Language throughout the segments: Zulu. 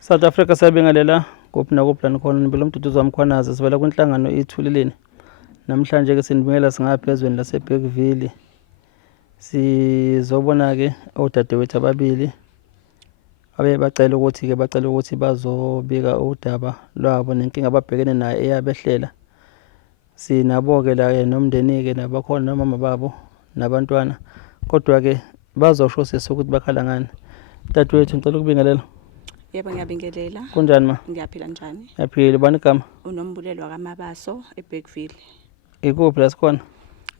South Africa siyabingelela kuphi nakuphi lana khona nibela umduduzo wamkhwanazi sivela kwinhlangano ithulileni. Namhlanje ke sinibingela singaphezweni laseBergville. Sizobona ke odadewethu ababili bacela ukuthi bazobika udaba lwabo nenkinga ababhekene nayo eyabehlela. Sinabo ke la nomndeni ke nabakhona nomama babo nabantwana. Kodwa ke bazosho sisi ukuthi bakhala ngani. Dadewethu ngicela ukubingelela. Yebo ngiyabingelela. Kunjani ma? Ngiyaphila njani? Ngiyaphila. Bani igama? Unombulelo kaMabaso eBergville. Ikuphi la sikhona?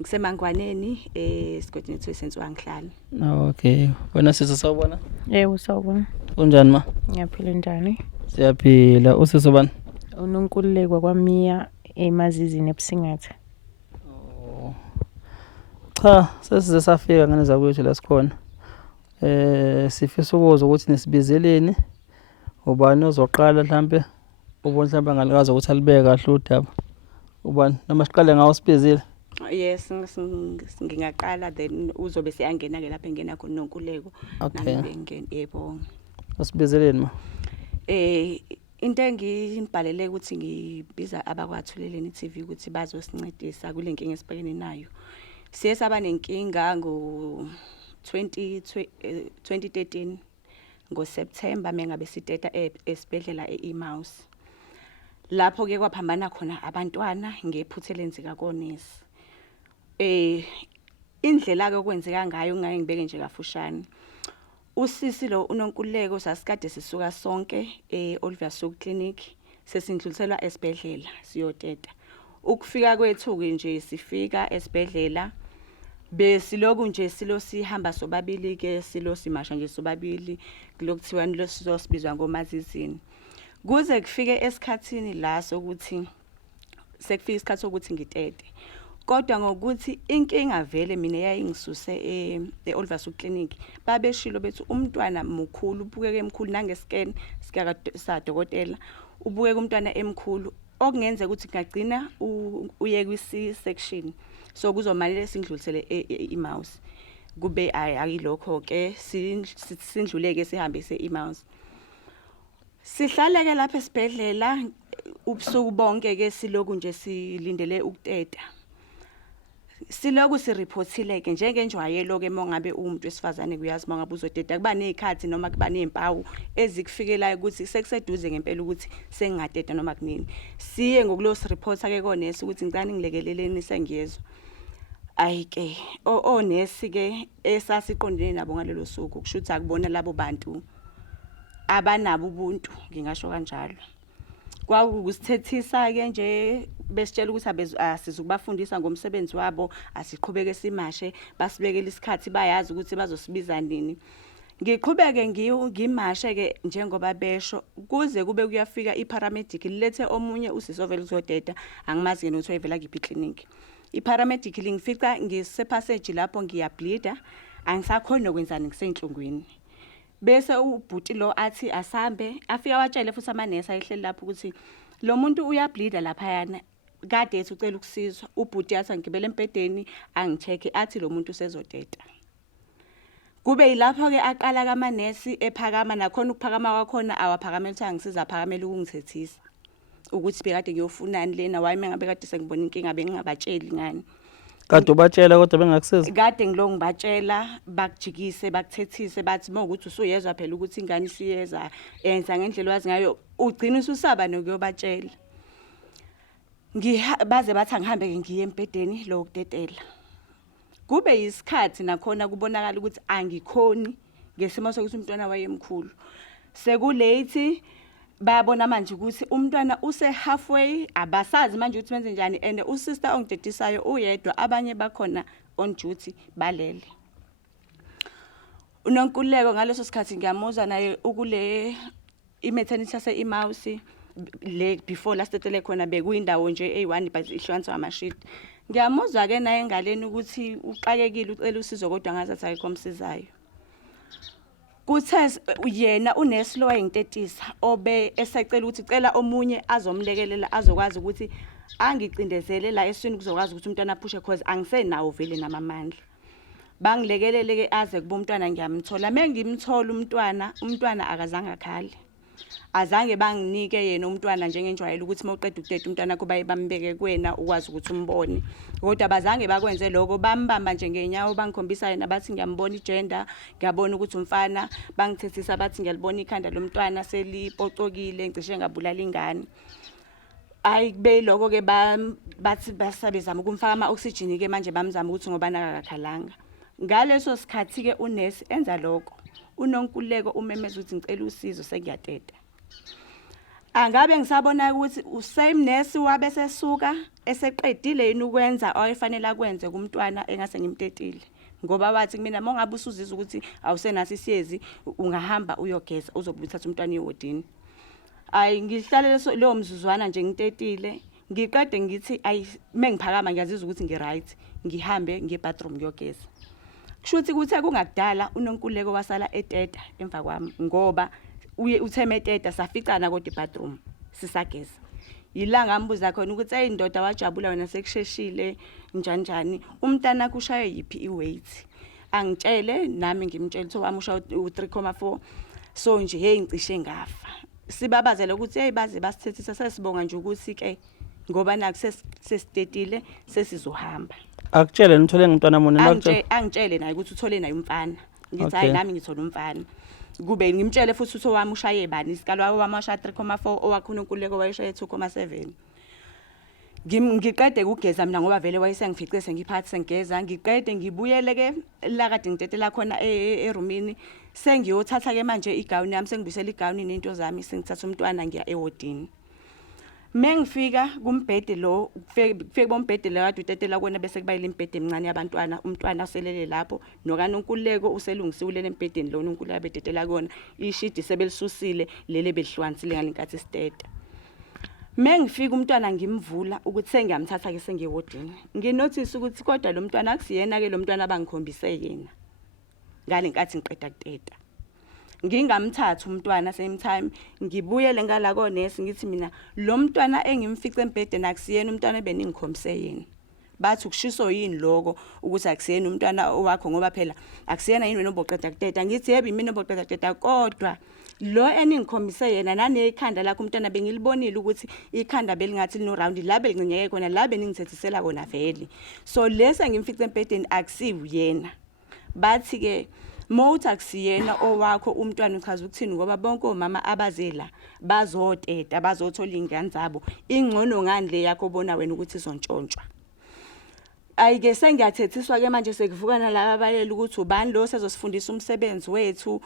Ngisemangwaneni esigodini sesenziwa ngihlala. Okay. Wena sisi sawubona? Yebo sawubona. Kunjani ma? Ngiyaphila njani? Siyaphila. Usisi bani? Unonkululeko kwaMiya eMazizini eBusingathe. Cha, sesize safika ngane zakwethu la sikhona. Sifisa ukuzwa ukuthi nisibizeleni. Ubani ozoqala mhlambe? Ubona mhlambe ngalikazi ukuthi alibeke kahle udaba. Ubani? Noma siqale ngawo sibizile. Yes, ngingaqala then uzobe siyangena ke lapha engena khona nonkuleko nami ngene yebo. Asibizeleni ma. Into engibhalele ukuthi ngibiza abakwathuleleni TV ukuthi bazosincedisa kule nkinga esibhekene nayo. Siye saba nenkinga ngo 2013 ngoSeptember mengabe siteta esibedlela eEmaus. Lapho ke kwaphambana khona abantwana ngephuthe lenzika konesi. Indlela ke okwenzeka ngayo ngeke ngibeke nje kafushane. Usisi lo unonkululeko sasikade sisuka sonke eOliver Souk Clinic sesindluliselwa esibedlela siyoteta. Ukufika kwethu ke nje sifika esibedlela besiloku nje sihamba sobabili ke simasha nje sobabili kulokuthiwani losizosibizwa ngomazizini. Kuze kufike esikhathini la sokuthi sekufika isikhathi sokuthi ngitete. Kodwa ngokuthi inkinga vele mina yayingisuse eOliver Souk Clinic babeshilo bethi umntwana mkhulu ubukeke emkhulu nangescan sadokotela ubukeke umntwana emkhulu okungenza ukuthi ngagcina uye kwi-C section so kuzomalile sindlulisele eEmaus kube ayilokho ke sindluleke sihambe seEmaus. Sihlaleke lapha esibedlela ubusuku bonke ke siloku nje silindele ukuteta. Siloku sireportile ke njengenjwayelo ke mongabe umuntu wesifazane kuyazi mangabe uzoteta kuba nezikhathi noma kuba nezimpawu ezikufikelayo ukuthi sekuseduze ngempela ukuthi sengingateta noma kunini. Siye ngokulosi reporta ke konesi ukuthi ngicane ngilekeleleni sengiyezwa. Ayike onesi ke esasiqondene nabo ngalelo suku kushuthi akubona labo bantu abanabo ubuntu ngingasho kanjalo. Kwakusithethisa ke nje besitshela ukuthi asizukubafundisa ngomsebenzi wabo asiqhubeke simashe basibekela isikhathi bayazi ukuthi bazosibiza nini. Ngiqhubeke ngimashe ke njengoba besho kuze kube kuyafika iparamedic lethe omunye usisovela uzodeta angimazi ke nokuthi uyevela kiphi clinic. Iparamedic lingifica ngisepassage lapho ngiyableeda angisakhona nokwenzana ngisenhlungwini. Bese ubhuti lo athi asambe afika watshele futhi amanesi ayehleli lapho ukuthi lo muntu uyableeda lapha yana kade ethi ucela ukusizwa. Ubhuti yathi ngibele empedeni angicheke athi lo muntu usezoteta. Kube yilapho ke aqala kamanesi ephakama nakhona ukuphakama kwakhona awaphakamela ukuthi angisiza aphakamela ukungithethisa ukuthi bekade ngiyofunani lena waye mengabe kade sengibona inkinga bengingabatsheli ngani. Kade ubatshela kodwa bengakusiza. Kade ngilongo ngibatshela bakujikise bakuthethise bathi mawukuthi usuyezwa phela ukuthi ingane isiyeza enza ngendlela wazi ngayo ugcina ususaba nokuyobatshela. Baze bathi angihambe ke ngiye empedeni lo kutetela. Kube yisikhathi nakhona kubonakala ukuthi angikhoni ngesimo sokuthi umntwana wayemkhulu. Sekulate bayabona manje ukuthi umntwana use halfway abasazi manje ukuthi benze njani and usister ongidedisayo uyedwa abanye bakhona on duty balele. Unonkululeko ngaleso sikhathi ngiyamuzwa naye ukule imaternity yaseEmaus le before last tetele khona bekuyindawo nje eyi1 but ihlukaniswa amashidi. Ngiyamuzwa ke naye engaleni ukuthi uxakekile ucela usizo kodwa ngazathi ayikomsizayo. Kuthe yena unesi lo wayengtetisa obe esecela ukuthi cela omunye azomlekelela azokwazi ukuthi angicindezele la esweni kuzokwazi ukuthi umntwana aphushe cause angisenawo vele namamandla. Bangilekelele ke aze kuba umntwana ngiyamthola. Mengimthola umntwana akazange akhale. azange banginike yena umntwana njengenjwayelo ukuthi mawuqeda ukuteta umntwana kuba bambeke kuwena ukwazi ukuthi umbone kodwa bazange bakwenze lokho bambamba nje ngenyawo bangikhombisa yena bathi ngiyambona igender ngiyabona ukuthi umfana bangithethisa bathi ngiyalibona ikhanda lomntwana selipocokile ngicishe ngabulala ingane ayikube lokho ke bathi basabezama ukumfaka ama-oxygen ke manje bamzama ukuthi ngoba nakakhalanga ngaleso sikhathi ke unesi enza lokho uNonkululeko umemeza ukuthi ngicela usizo sengiyateta angabe ngisabona ukuthi usame nurse wabe sesuka eseqedile yini ukwenza oyifanele akwenze kumntwana engase ngimtetile ngoba bathi kumina mongabe usuzizwa ukuthi awusenasi siyezi ungahamba uyogeza uzobuthatha umntwana ehodini ayi ngihlale leyo mzuzwana nje ngitetile ngiqede ngithi ayi mengiphakama ngiyazizwa ukuthi ngiright ngihambe ngebathroom ngiyogeza kushuthi kuthe kungakudala uNonkululeko wasala eteta emva kwami ngoba utheme eteta saficana kodwa ebathroom sisageza yilanga ambuza khona ukuthi ayindoda wajabula wena sekusheshile njani umntana kushaye yipi iweight angitshele nami ngimtshela ukuthi wami usha u3.4 so nje hey ngicishe ngafa sibabazela ukuthi hey baze basithethisa sesibonga nje ukuthi ke ngoba naku sesitetile sesizohamba akutshele nithole ngumntwana mona angitshele naye ukuthi uthole naye umfana ngithi hayi nami ngithola umfana kube ngimtshele futhi ukuthi owami ushaye bani isikalo wami washa 3.4 owakho uNonkululeko wayeshaye 2.7 ngiqede ukugeza mina ngoba vele wayesengifice sengiphathi sengigeza ngiqede ngibuyele ke la kade ngitetela khona erumini sengiyothatha ke manje igawuni yami sengibisela igawuni nento zami sengithatha umntwana ngiya ehodini mengifika kumbhede lo kufike bombhede la kade utetela kona bese kubayile imbhede emincane yabantwana umntwana uselele lapho nokaNonkululeko uselungisiwe lembhedeni lo uNonkululeko abetetela kona ishidi sebelisusile lele belihlukanisile ngalenkathi isteta mengifika umntwana ngimvula ukuthi sengiyamthatha ke sengiyehodini nginothisa ukuthi kodwa lo mntwana akusiyena ke lo mntwana abangikhombise yena ngalenkathi ngiqeda kuteta ngingamthatha umntwana same time ngibuyele ngala konesi ngithi mina lo mntwana engimfice embhedeni akusiyena umntwana ebeningikhombise yena bathi ukushiso yini lokho ukuthi akusiyena umntwana owakho ngoba phela akusiyena yini wena oboqeda kuteta ngithi yebo mina oboqeda kuteta kodwa lo eningikhombise yena nanekhanda lakho umntwana bengilibonile ukuthi ikhanda belingathi lino round la belincenyeke khona la beningithethisela kona vele so lesa ngimfice embhedeni akusiwu yena bathi ke mawuthi akusiyena owakho umntwana uchaza ukuthini ngoba bonke omama abazela bazoteta bazothola ingane zabo ingcono ngani le yakho bona wena ukuthi izontshontshwa ayike sengiyathethiswa ke manje sekuvukana laba abayela ukuthi ubani lo sezosifundisa umsebenzi wethu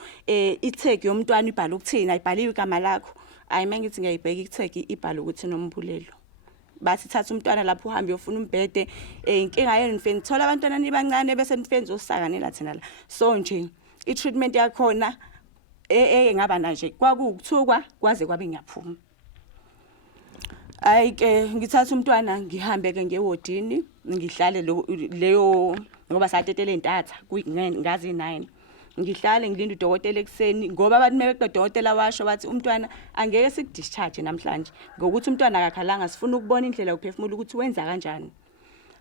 itag yomntwana ibhala ukuthini ayibhaliwe igama lakho ayi mangithi ngiyayibheka itag ibhala ukuthi Nombulelo bathi thatha umntwana lapho uhambe uyofuna umbhede inkinga yenu nifeni thola abantwana nibancane bese nifenza usakanela thina la so nje i-treatment yakhona engaba nanje kwakuthukwa kwaze kwabe ngiyaphuma ayike ngithatha umntwana ngihambe ke ngehodini ngihlale leyo ngoba satetele intatha ngazi 9 ngihlale ngilinde udokotela ekseni ngoba abantu mebeqeda udokotela washo bathi umntwana angeke sikudischarge namhlanje ngokuthi umntwana akakhalanga sifuna ukubona indlela yokuphefumula ukuthi wenza kanjani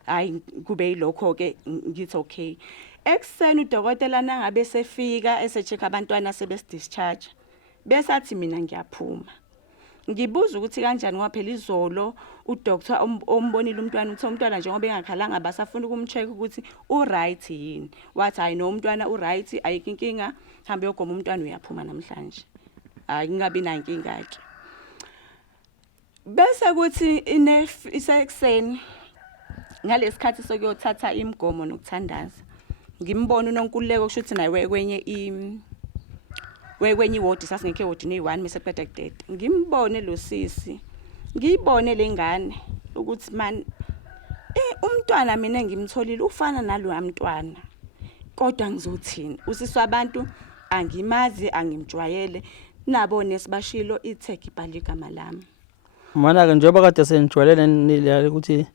hayi kube yilokho ke ngithi okay ekseni udokotela nangabe sefika esecheck abantwana sebesidischarge bese athi mina ngiyaphuma ngibuza ukuthi kanjani ngoba phela izolo udoctor ombonile umntwana uthi umntwana njengoba engakhalanga basafuna ukumcheck ukuthi uright yini wathi hayi no umntwana uright ayikho inkinga hambe yogoma umntwana uyaphuma namhlanje hayi ngingabi nankinga ke bese kuthi isekseni ngalesikhathi sokuyothatha imigomo nokuthandaza ngimbona uNonkululeko kusho ukuthi naye kwenye iwodi sasingekho iwodi ne1 meseqeda kudede ngimbone lo sisi ngiyibone lengane ukuthi man umntwana mina ngimtholile ufana nalo mntwana kodwa ngizothini usisi wabantu angimazi angimjwayele nabo nesibashilo itag ibhali igama lami mana ke njengoba kade senijwayele nilale ukuthi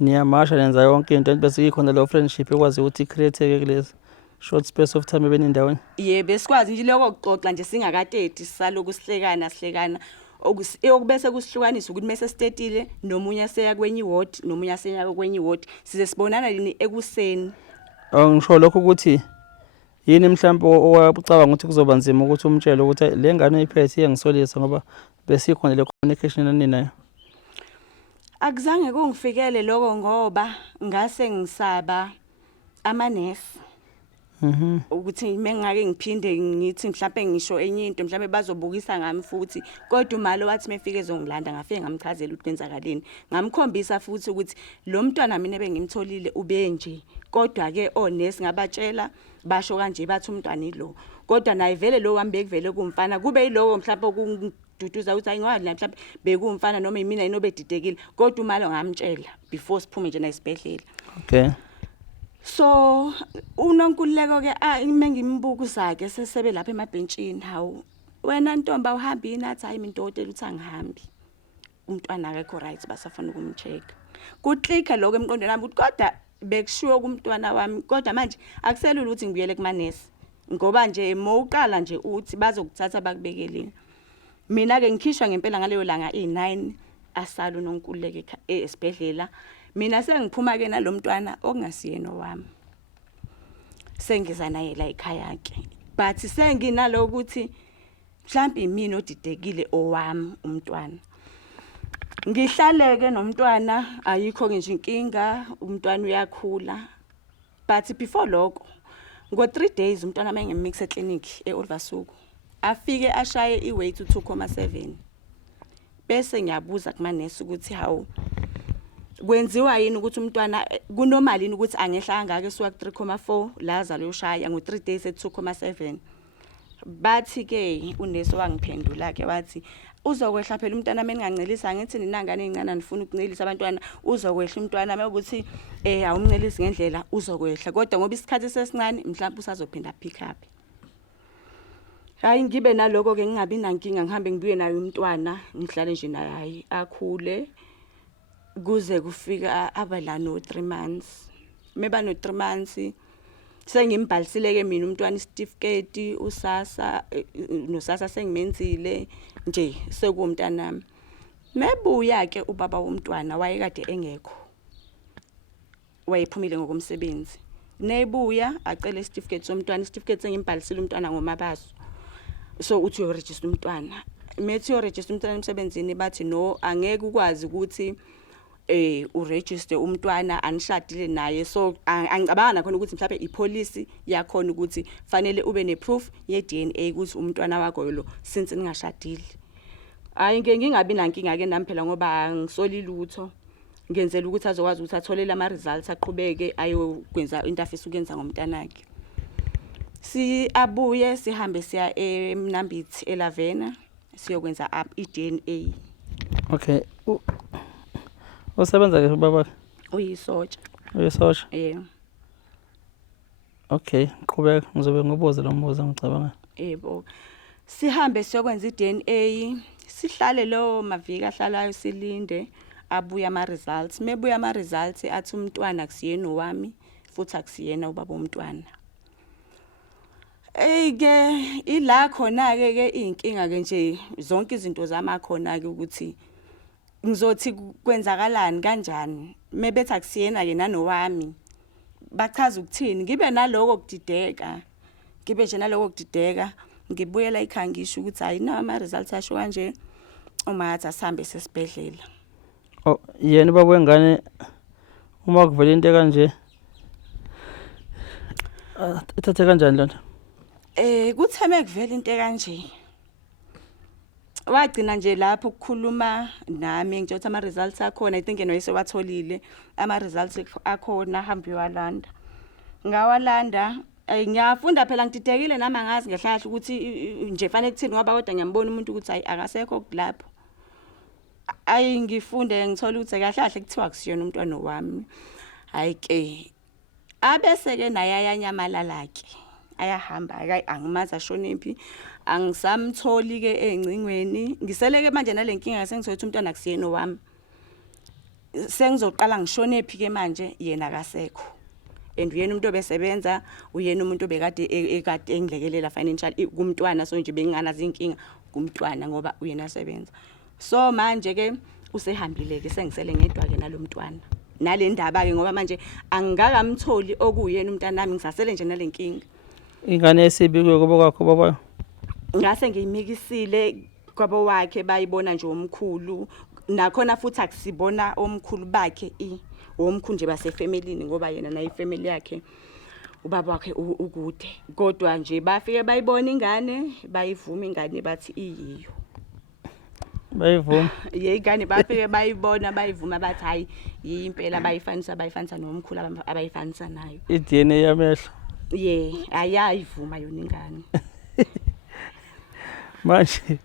niyamasha nenza yonke into bese ikhona lo friendship ekwazi ukuthi create kulezi short space of time benindaweni yebo sikwazi nje lokho kuxoxa nje singakateti sisaloku sihlekana okubese kusihlukanisa ukuthi mase sitetile nomunye seya kwenye ward nomunye seya kwenye ward size sibonana lini ekuseni ngisho lokho ukuthi yini mhlawumbe owacabanga ukuthi kuzoba nzima ukuthi umtshele ukuthi le ngane oyiphethe iyangisolisa ngoba besikhona le communication eninayo? Akuzange kungifikele lokho ngoba ngase ngisaba amanesi ukuthi mengake ngiphinde ngithi mhlawumbe ngisho enye into mhlawumbe bazobukisa ngami futhi, kodwa umalo wathi mefike ezongilanda ngafike ngamchazela ukuthi kwenzakaleni, ngamkhombisa futhi ukuthi lo mntwana mina bengimtholile ube nje, kodwa ke onesi ngabatshela basho kanje bathi umntwana ilo, kodwa naye vele lo wami bekuvele kumfana, kube yiloko mhlawumbe okungiduduza ukuthi ayingwali mhlawumbe bekumfana noma yimina yinobe didekile, kodwa umalo ngamtshela before siphume nje nasibhedlela. Okay. So uNonkululeko ke mengimbuka usake sesebe lapha emabhentshini, hawu wena ntombi awuhambi yini? Athi hayi mindodela uthi angihambi, umntwana akekho right basafuna ukumcheck. Kuclicka lokho emqondweni wami ukuthi kodwa bekushiwo kumntwana wami, kodwa manje akuselula ukuthi ngibuyele kumanesi ngoba nje mawuqala nje uthi bazokuthatha bakubekeleni. Mina ke ngikhishwa ngempela ngaleyo langa i9 asala uNonkululeko esibhedlela. Mina sengiphuma ke nalomntwana okungasiyena wami, sengiza naye la ekhaya yakhe, but senginalo ukuthi mhlawumbe imini odidekile owami umntwana. Ngihlaleke nomntwana ayikho nje inkinga, umntwana uyakhula, but before lokho ngo 3 days umntwana mengimix eclinic eOlvasuku afike ashaye iweight 2.7, bese ngiyabuza kumanesi ukuthi hawu kwenziwa yini ukuthi umntwana kunormal yini ukuthi angehla kangaka esuka ku 3.4 laza loshaya ngo 3 days at 2.7. Bathi ke unesi wangiphendula ke wathi uzokwehla phela umntwana meningangcelisa, ngithi ninangane ezincane anifuna ukuncelisa abantwana, uzokwehla umntwana mawukuthi awumncelisi ngendlela uzokwehla, kodwa ngoba isikhathi sesincane mhlawumbe usazophinda pick up. Hayi ngibe naloko ke ngingabi nankinga, ngihambe ngibuye naye umntwana ngihlale nje naye hayi akhule kuze kufika abala no 3 months. Meba no 3 months sengimbhalisile ke mina umntwana isitifiketi usasa nosasa sengimenzile nje sekumntanami. Mebuya ke ubaba womntwana wayekade engekho, wayephumile ngokomsebenzi. Nebuya acela isitifiketi somntwana, isitifiketi sengimbhalisile umntwana ngoMabaso, so uthi uyoregister umntwana. Methi uyoregister umntwana emsebenzini bathi no, angeke ukwazi ukuthi uregister umntwana anishadile naye, so angicabanga khona ukuthi mhlawumbe ipolicy yakhona ukuthi fanele ube neproof ye-DNA ukuthi umntwana wakho lo since ningashadile. Hayi ngingabi nankinga ke nami phela ngoba angisoli lutho, ngenzela ukuthi azokwazi ukuthi athole lama results aqhubeke ayokwenza into afisa ukuyenza ngomntanakhe. Abuye sihambe siya eMnambithi eLavena siyokwenza i-DNA. Okay. Usebenza ke baba? Uyisotsha. Uyisotsha? Yeah. Okay, qhubeka ngizobe ngibuza lo mbuzo ngicabanga. Yebo. Sihambe siyokwenza i-DNA, sihlale lo maviki ahlalayo silinde abuya ama results. Mebuya ama results athi umntwana akusiyena wami futhi akusiyena ubaba womntwana. Ke ila khona ke inkinga ke nje zonke izinto zama khona ke ukuthi ngizothi kwenzakalani kanjani mebethi akusiyena ke nanowami, bachaza ukuthini. Ngibe naloko kudideka, ngibe nje naloko kudideka, ngibuyela ekhaya ngisho ukuthi hayi na ama results asho kanje, uma athi asihambe sesibhedlela. Oh, yena baba wengane uma kuvela into kanje ithathe kanjani lento? Kutheme kuvela into kanje, wagcina nje lapho ukukhuluma nami ngitshela ama results akhona. I think yena wayesewatholile ama results akhona, hambe walanda. Ngawalanda ngiyafunda phela ngididekile nami angazi ngehlahla ukuthi nje fanele kuthini ngoba kodwa ngiyambona umuntu ukuthi hayi akasekho lapho. Ayi ngifunde ngithola ukuthi kahlahle kuthiwa kusiyona umntwana wami. Hayi ke abese ke naye ayanyamalala ke ayahamba angimazi ashonephi, angisamtholi ke engcingweni. Ngiseleke manje nalenkinga sengithola umntwana akusiyena wami, sengizoqala ngishonephi ke manje yena akasekho. And uyena umuntu obesebenza, uyena umuntu obekade ekade engilekelela financial kumntwana, so nje benginganazi inkinga kumntwana ngoba uyena asebenza. So manje ke usehambile ke sengisele ngedwa ke nalomntwana nale ndaba ke ngoba manje angakamtholi okuyena umntana nami, ngisasele nje nalenkinga. ingane esibi kuyo kubo kwakho baba. Ngase ngiyimikisile kwabo wakhe bayibona nje omkhulu nakhona futhi akusibona omkhulu bakhe omkhulu nje basefamilini ngoba yena nayi family yakhe ubaba wakhe ukude kodwa nje bafike bayibona ingane bayivuma ingane bathi iyiyo bayivuma ingane bafike bayibona bayivuma bathi hayi impela bayifanisa nomkhulu abayifanisa nayo iDNA yamehlo ayayivuma yona ingane manje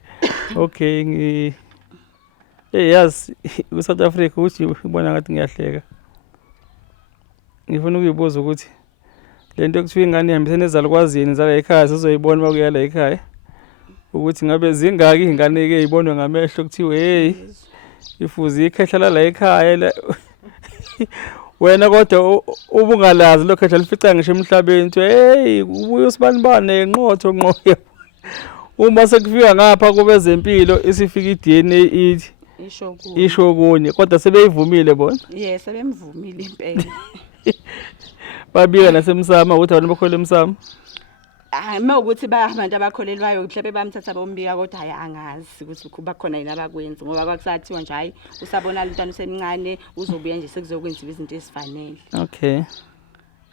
okay yazi ku-South Africa uthi ubona ngathi ngiyahleka ngifuna ukuyibuza ukuthi lento ekuthiwa ingane ihambisene ezalukwazini zala ekhaya sizoyibona makuya la ekhaya ukuthi ngabe zingaki ingane ke ibonwe ngamehlo kuthiwe hey ifuzi ikhehla la ekhaya wena kodwa ubungalazi lo khehla lifica ngisho emhlabeni uthi hey ubuye usibanibane enqotho nqoyo uma sekufika ngapha kubezempilo isifika iDNA ithi isho kunye kodwa sebeyivumile bona sebemvumile impela babika nasemsama ukuthi abantu bakholwa emsama mawukuthi abantu abakholelwayo mhlawumbe bamthatha bombika kodwa hayi angazi ukuthi kuba khona yini abakwenza ngoba kwakusathiwa nje hayi usabona umntwana usemncane uzobuya nje sekuzokwenziwa izinto ezifanele okay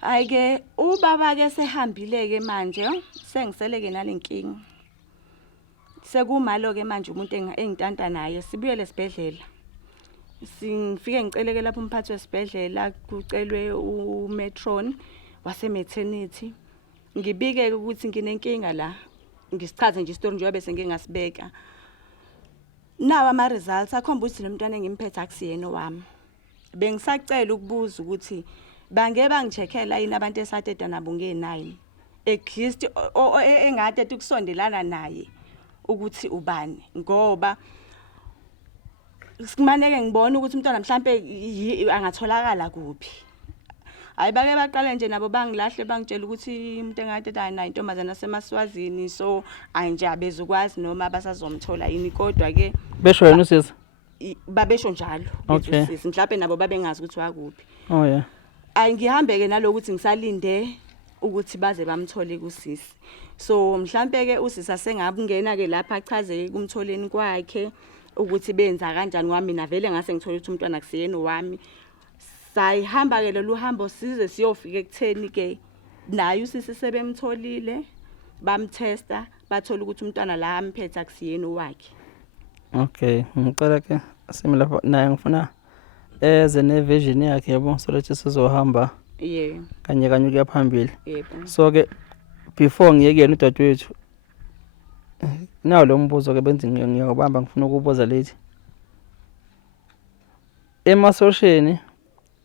hayi ke ubaba ke sehambile ke manje sengiseleke nalenkingi sekumalo ke manje umuntu engitanta naye sibuyele esibhedlela singifike ngiceleke lapho umphathi wesibhedlela kucelwe umetron wase maternity ngibike ukuthi nginenkinga la ngisichaze nje istory njengoba bese ngingasibeka nawa ama results akhomba ukuthi lo mntwana engimphethe akusiyena wami bengisacela ukubuza ukuthi bange bangicheckela yini abantu esateta nabo nge9 at least engathe ukusondelana naye ukuthi ubani ngoba simaneke ngibona ukuthi umntwana mhlambe angatholakala kuphi hayi bake baqale nje nabo bangilahle bangitshela ukuthi umuntu engateta nayo intombazana nasemaswazini so anje abezukwazi noma basazomthola yini kodwa ke besho yena usisi babesho njalo usisi mhlawumbe nabo babengazi ukuthi wakuphi oh yeah angihambe ke nalokuthi ngisalinde ukuthi baze bamthole kusisi so mhlambe ke usisi asengabungena ke lapha achaze kumtholeni kwakhe ukuthi benza kanjani wami mina vele ngase ngithola ukuthi umntwana kusiyena wami sayihamba ke lolu hambo size siyofika ekutheni ke naye usisi sebemtholile bamtesta bathola ukuthi umntwana la amphethe akusiyena wakhe okay ngicela ke simi lapha naye ngifuna eze nevision yakhe yabo so lethi sizohamba kanye kuya phambili so ke before ngiyekena udadewethu nawo lo mbuzo ke benzi ngiyabamba ngifuna ukubuza lethi emasosheni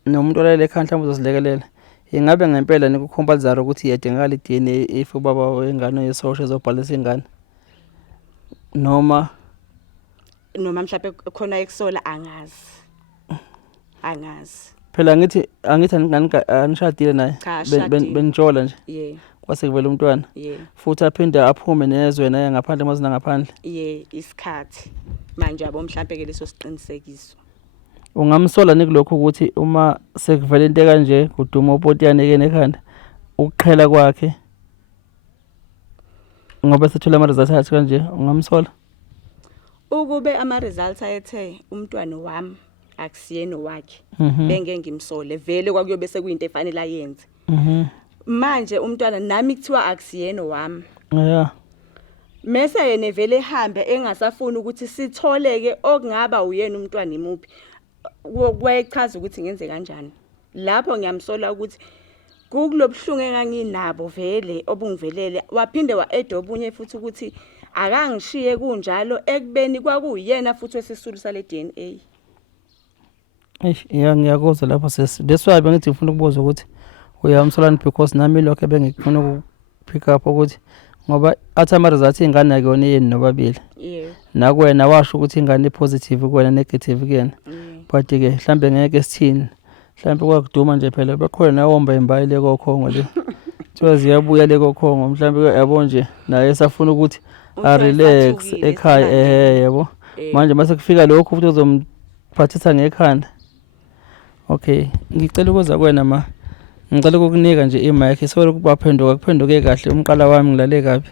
nomuntu olale ekhaya mhlawumbe uzosilekelela ingabe ngempela nikucompulsory ukuthi iyadingakala iDNA if ubaba wengane yesosha ezobhalisa ingane noma mhlawumbe khona ekusola angazi phela angithi anishadile naye benjola nje kwase kuvela umntwana futhi aphinda aphume nezwe naye ngaphandle mazina ngaphandle isikhathi manje abo mhlawumbe ke leso siqinisekiso ungamsola nikulokho ukuthi uma sekuvela into kanje kuduma upotiyane ke nekhanda ukuqhela kwakhe ngoba sethola ama results athi kanje ungamsola ukube ama results ayethe umntwana wami akusiyena wakhe benge ngimsole vele kwakuyobe sekuyinto efanele ayenze manje umntwana nami kuthiwa akusiyena wami mase yena vele ehambe engasafuni ukuthi sitholeke okungaba uyena umntwana imuphi kwayechaza ukuthi ngenze kanjani lapho ngiyamsola ukuthi kukulobhlungu enganginabo vele obungivelele waphinde wa-add obunye futhi ukuthi akangishiye kunjalo ekubeni kwakuyena futhi wesisulu sale DNA ngiyakuzwa lapho sesi that's why bengithi ngifuna ukubuza ukuthi uyamsolani because nami lokho bengifuna ukupick up ukuthi ngoba athi ama results ingane yakona yeni nobabili nakwena washo ukuthi ingane positive kuwena negative kuyena but ke mhlambe ngeke sithini mhlambe kwakuduma nje phela bekhona nawomba imbayi lekokhongo le thiwa ziyabuya lekokhongo mhlambe yabo nje naye esafuna ukuthi a relax ekhaya yabo manje mase kufika lokho futhi uzomphathisa ngekhanda okay ngicela ukuza kwena Ngicela ukukunika nje i-mic solo kuphenduke kahle umqala wami ngilale kabi.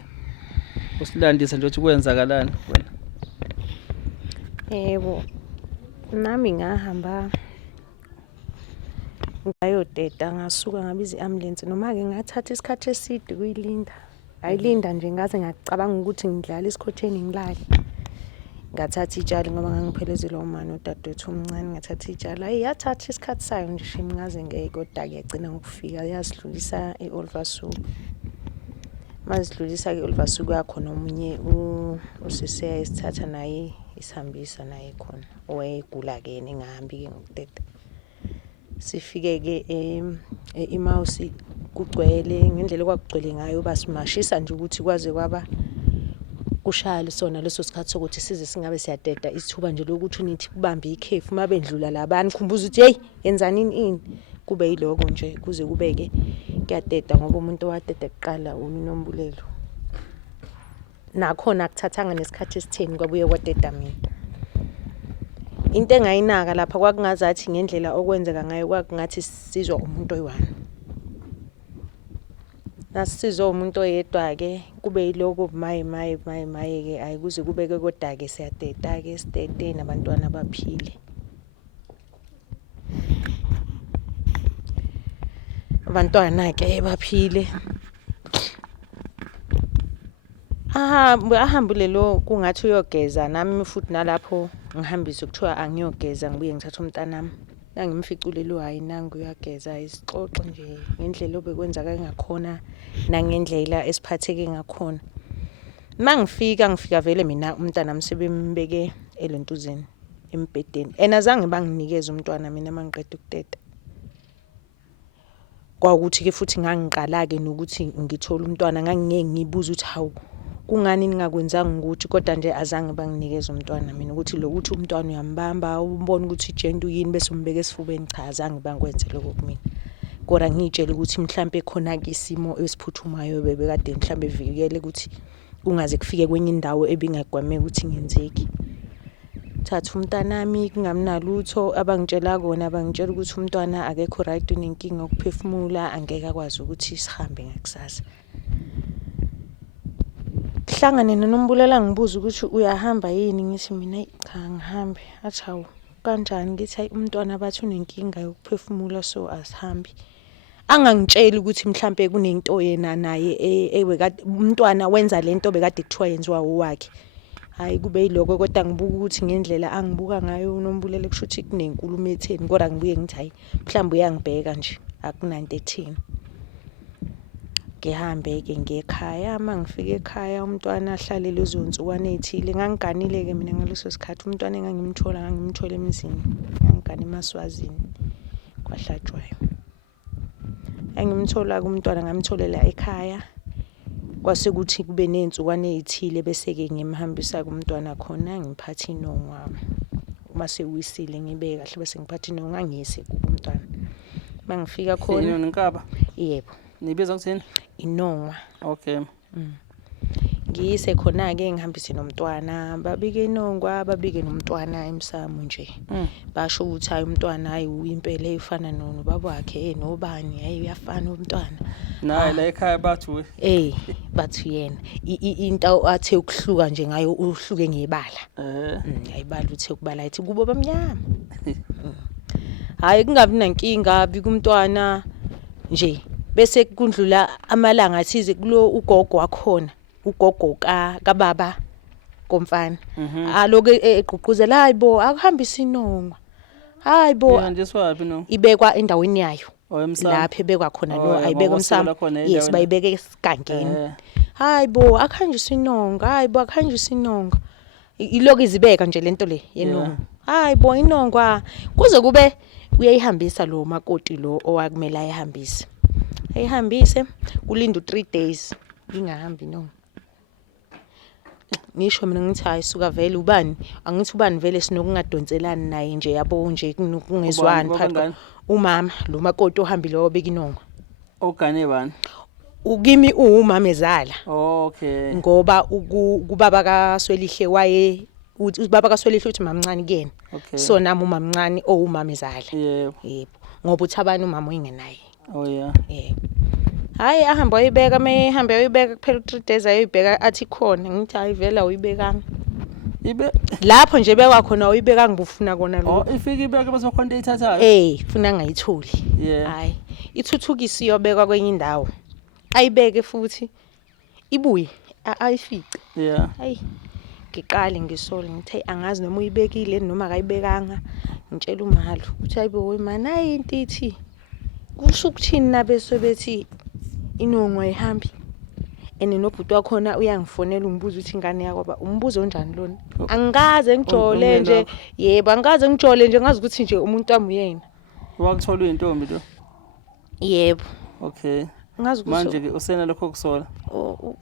Usilandise nje ukuthi kwenzakalani wena. Yebo. Nami ngahamba ngayoteta ngasuka ngabiza i-ambulance noma-ke ngathatha isikhathi eside kuyilinda. Ayilinda nje ngaze ngacabanga ukuthi ngidlala isikhotheni ngilale. Ngathatha itshali ngoba ngangiphelezela umama nodadewethu omncane ngathatha itshali. Hayi yathatha isikhathi sayo nje shimi ngaze ngeke kodwa-ke yagcina ngokufika yasidlulisa e-Oliver. Masidlulisa ke-Oliver kwakhona omunye usisi esithatha naye isihambisa naye khona owayegula-ke yena engahambi-ke ngokuteta. Sifike-ke iMausi kugcwele ngendlela kwakugcwele ngayo basimashisa nje ukuthi kwaze kwaba kushaya sona leso sikhathi sokuthi size singabe siyateta isithuba nje lokuthi nithi kubambe ikhefu mabendlula labani khumbuza ukuthi hey yenzani ini kube yiloko nje kuze kubeke kuyateta ngoba umuntu owateta kuqala uNombulelo nakhona akuthathanga nesikhathi esitheni kwabuye kwateta mina. Into engayinaka lapha kwakungazathi ngendlela okwenzeka ngayo kwakungathi sizwa umuntu oyi-1. Nasizwe umuntu oyedwa-ke kube yiloko maye ke ayikuze kubeke kodwa-ke siyateta-ke sitete nabantwana baphile. Abantwana-ke baphile. Ahambe lelo kungathi uyogeza nami futhi nalapho ngihambise kuthiwa angiyogeza ngibuye ngithatha umntanami. Nangimficule hayi nangu uyageza isixoxo nje ngendlela obekwenzaka ngakhona nangendlela esiphatheke ngakhona. Ngifika vele mina umntanami sebembeke elentuzeni embedeni. Azange banginikeze umntwana mina mangiqeda ukuteta. Kwaukuthi ke futhi ngangiqala-ke nokuthi ngithola umntwana ngangeke ngibuza ukuthi hawu kungani ningakwenzanga ukuthi kodwa nje azange banginikeze umntwana mina ukuthi lokuthi umntwana uyambamba umbone ukuthi ijenti uyini bese umbeka esifubeni cha azange bangikwenze lokho kumina. Kodwa ngitshela ukuthi mhlambe khona ke isimo esiphuthumayo bebekade mhlambe evikele ukuthi kungaze kufike kwenye indawo ebingagwameka ukuthi ngenzeki. Thatha umntanami kungamnalutho abangitshela kona bangitshela ukuthi umntwana akekho right unenkinga ukuphefumula angeke akwazi ukuthi sihambe ngakusasa. Hlangane noNombulela ngibuza ukuthi uyahamba yini ngithi mina cha ngihambe. Athi hawu kanjani ngithi umntwana bathi unenkinga yokuphefumula so asihambi. Angangitsheli ukuthi mhlambe kunento yena naye ewekade umntwana wenza lento bekade kuthiwa yenziwa owakhe. Hayi kube yiloko kodwa ngibuka ukuthi ngendlela angibuka ngayo uNombulele kusho ukuthi kunenkulumo etheni kodwa ngibuye ngithi hayi mhlambe uyangibheka nje akunanto etheni. Ngihambe-ke ngekhaya mangifika ekhaya umntwana ahlale lezo nsukwane ezithile ngangiganile-ke mina ngaleso sikhathi umntwana ngangimthola emzini ngangigana eMaswazini kwaHlatshwayo. Engimthola kumntwana ngamtholela ekhaya kwase kuthi kube nensukwane ezithile bese-ke ngimhambisa kumntwana khona ngimphatha inongwa uma sewisile ngibe kahle bese ngiphatha inongwa ngiyise kumntwana. Mangifika khona Inkaba? Yebo. Nibiza ukuthini? Inongwa. Okay. Ngiyise khona-ke ngihambise nomntwana babike inongwa babike nomntwana emsamo nje. Basho ukuthi hayi umntwana hayi uyimpela efana nobaba wakhe nobani hayi uyafana umntwana. Naye la ekhaya bathu bathi yena into athe ukuhluka nje ngayo uhluke ngebala. Ayibala uthe ukubala ethi kubo bamnyama. Hayi kungabi nankinga bika umntwana nje bese kundlula amalanga athize kulo ugogo wakhona ugogo kababa komfana aloke egqugquzela hayibo akuhambisa inongwa hayibo ihanjiswapi no ibekwa endaweni yayo lapha ebekwa khona no ayibeka umsamo yes bayibeka esigangeni hayibo akuhanjisa inongwa hayibo akuhanjisa inongwa iloku izibeka nje lento le yenongwa hayibo inongwa kuze kube uyayihambisa lo makoti lo owakumela ayihambise ayihambise kulinda 3 days ingahambi no. Ngisho mina ngithi hayi suka vele ubani angithi ubani vele sinokungadonselani naye nje yabo nje kungezwani phakathi umama lo makoti ohambile obeka inongwa ogane bani ukimi umama ezala. Okay. Ngoba kubaba kaSwelihle waye ubaba kaSwelihle uthi mamncane kuyena. So nami umamncane umama ezala. Yebo. Ngoba uthi abani umama uyingenaye. Oh yeah. Hayi ahamba ayibeka mehambe ayibeka kuphela 3 days ayibeka athi khona ngithi ayivela uyibekanga. Ibe Lapho nje bekwa khona uyibekanga bufuna kona lo. ifika ibeke bese khona eyithathayo. Funa ngayitholi. Yeah. Hayi ithuthukisi yobekwa kwenye indawo. Ayibeke futhi ibuye ayifice. Yeah. Hayi ngiqale ngisole ngithe angazi noma uyibekile noma akayibekanga ngitshela uMalo uthi hayibo imani hayi intithi kusho ukuthini nabeso bethi inongo ayihambi ene nobhuti wakhona uyangifonela ungibuza ukuthi ingane yakho umbuzo onjani lona angikaze ngijole nje yebo angikaze ngijole nje ngazi ukuthi nje umuntu wami uyena wakuthola intombi lo. Yebo. Okay. Ngazi ukuthi manje ke usena lokho kusola.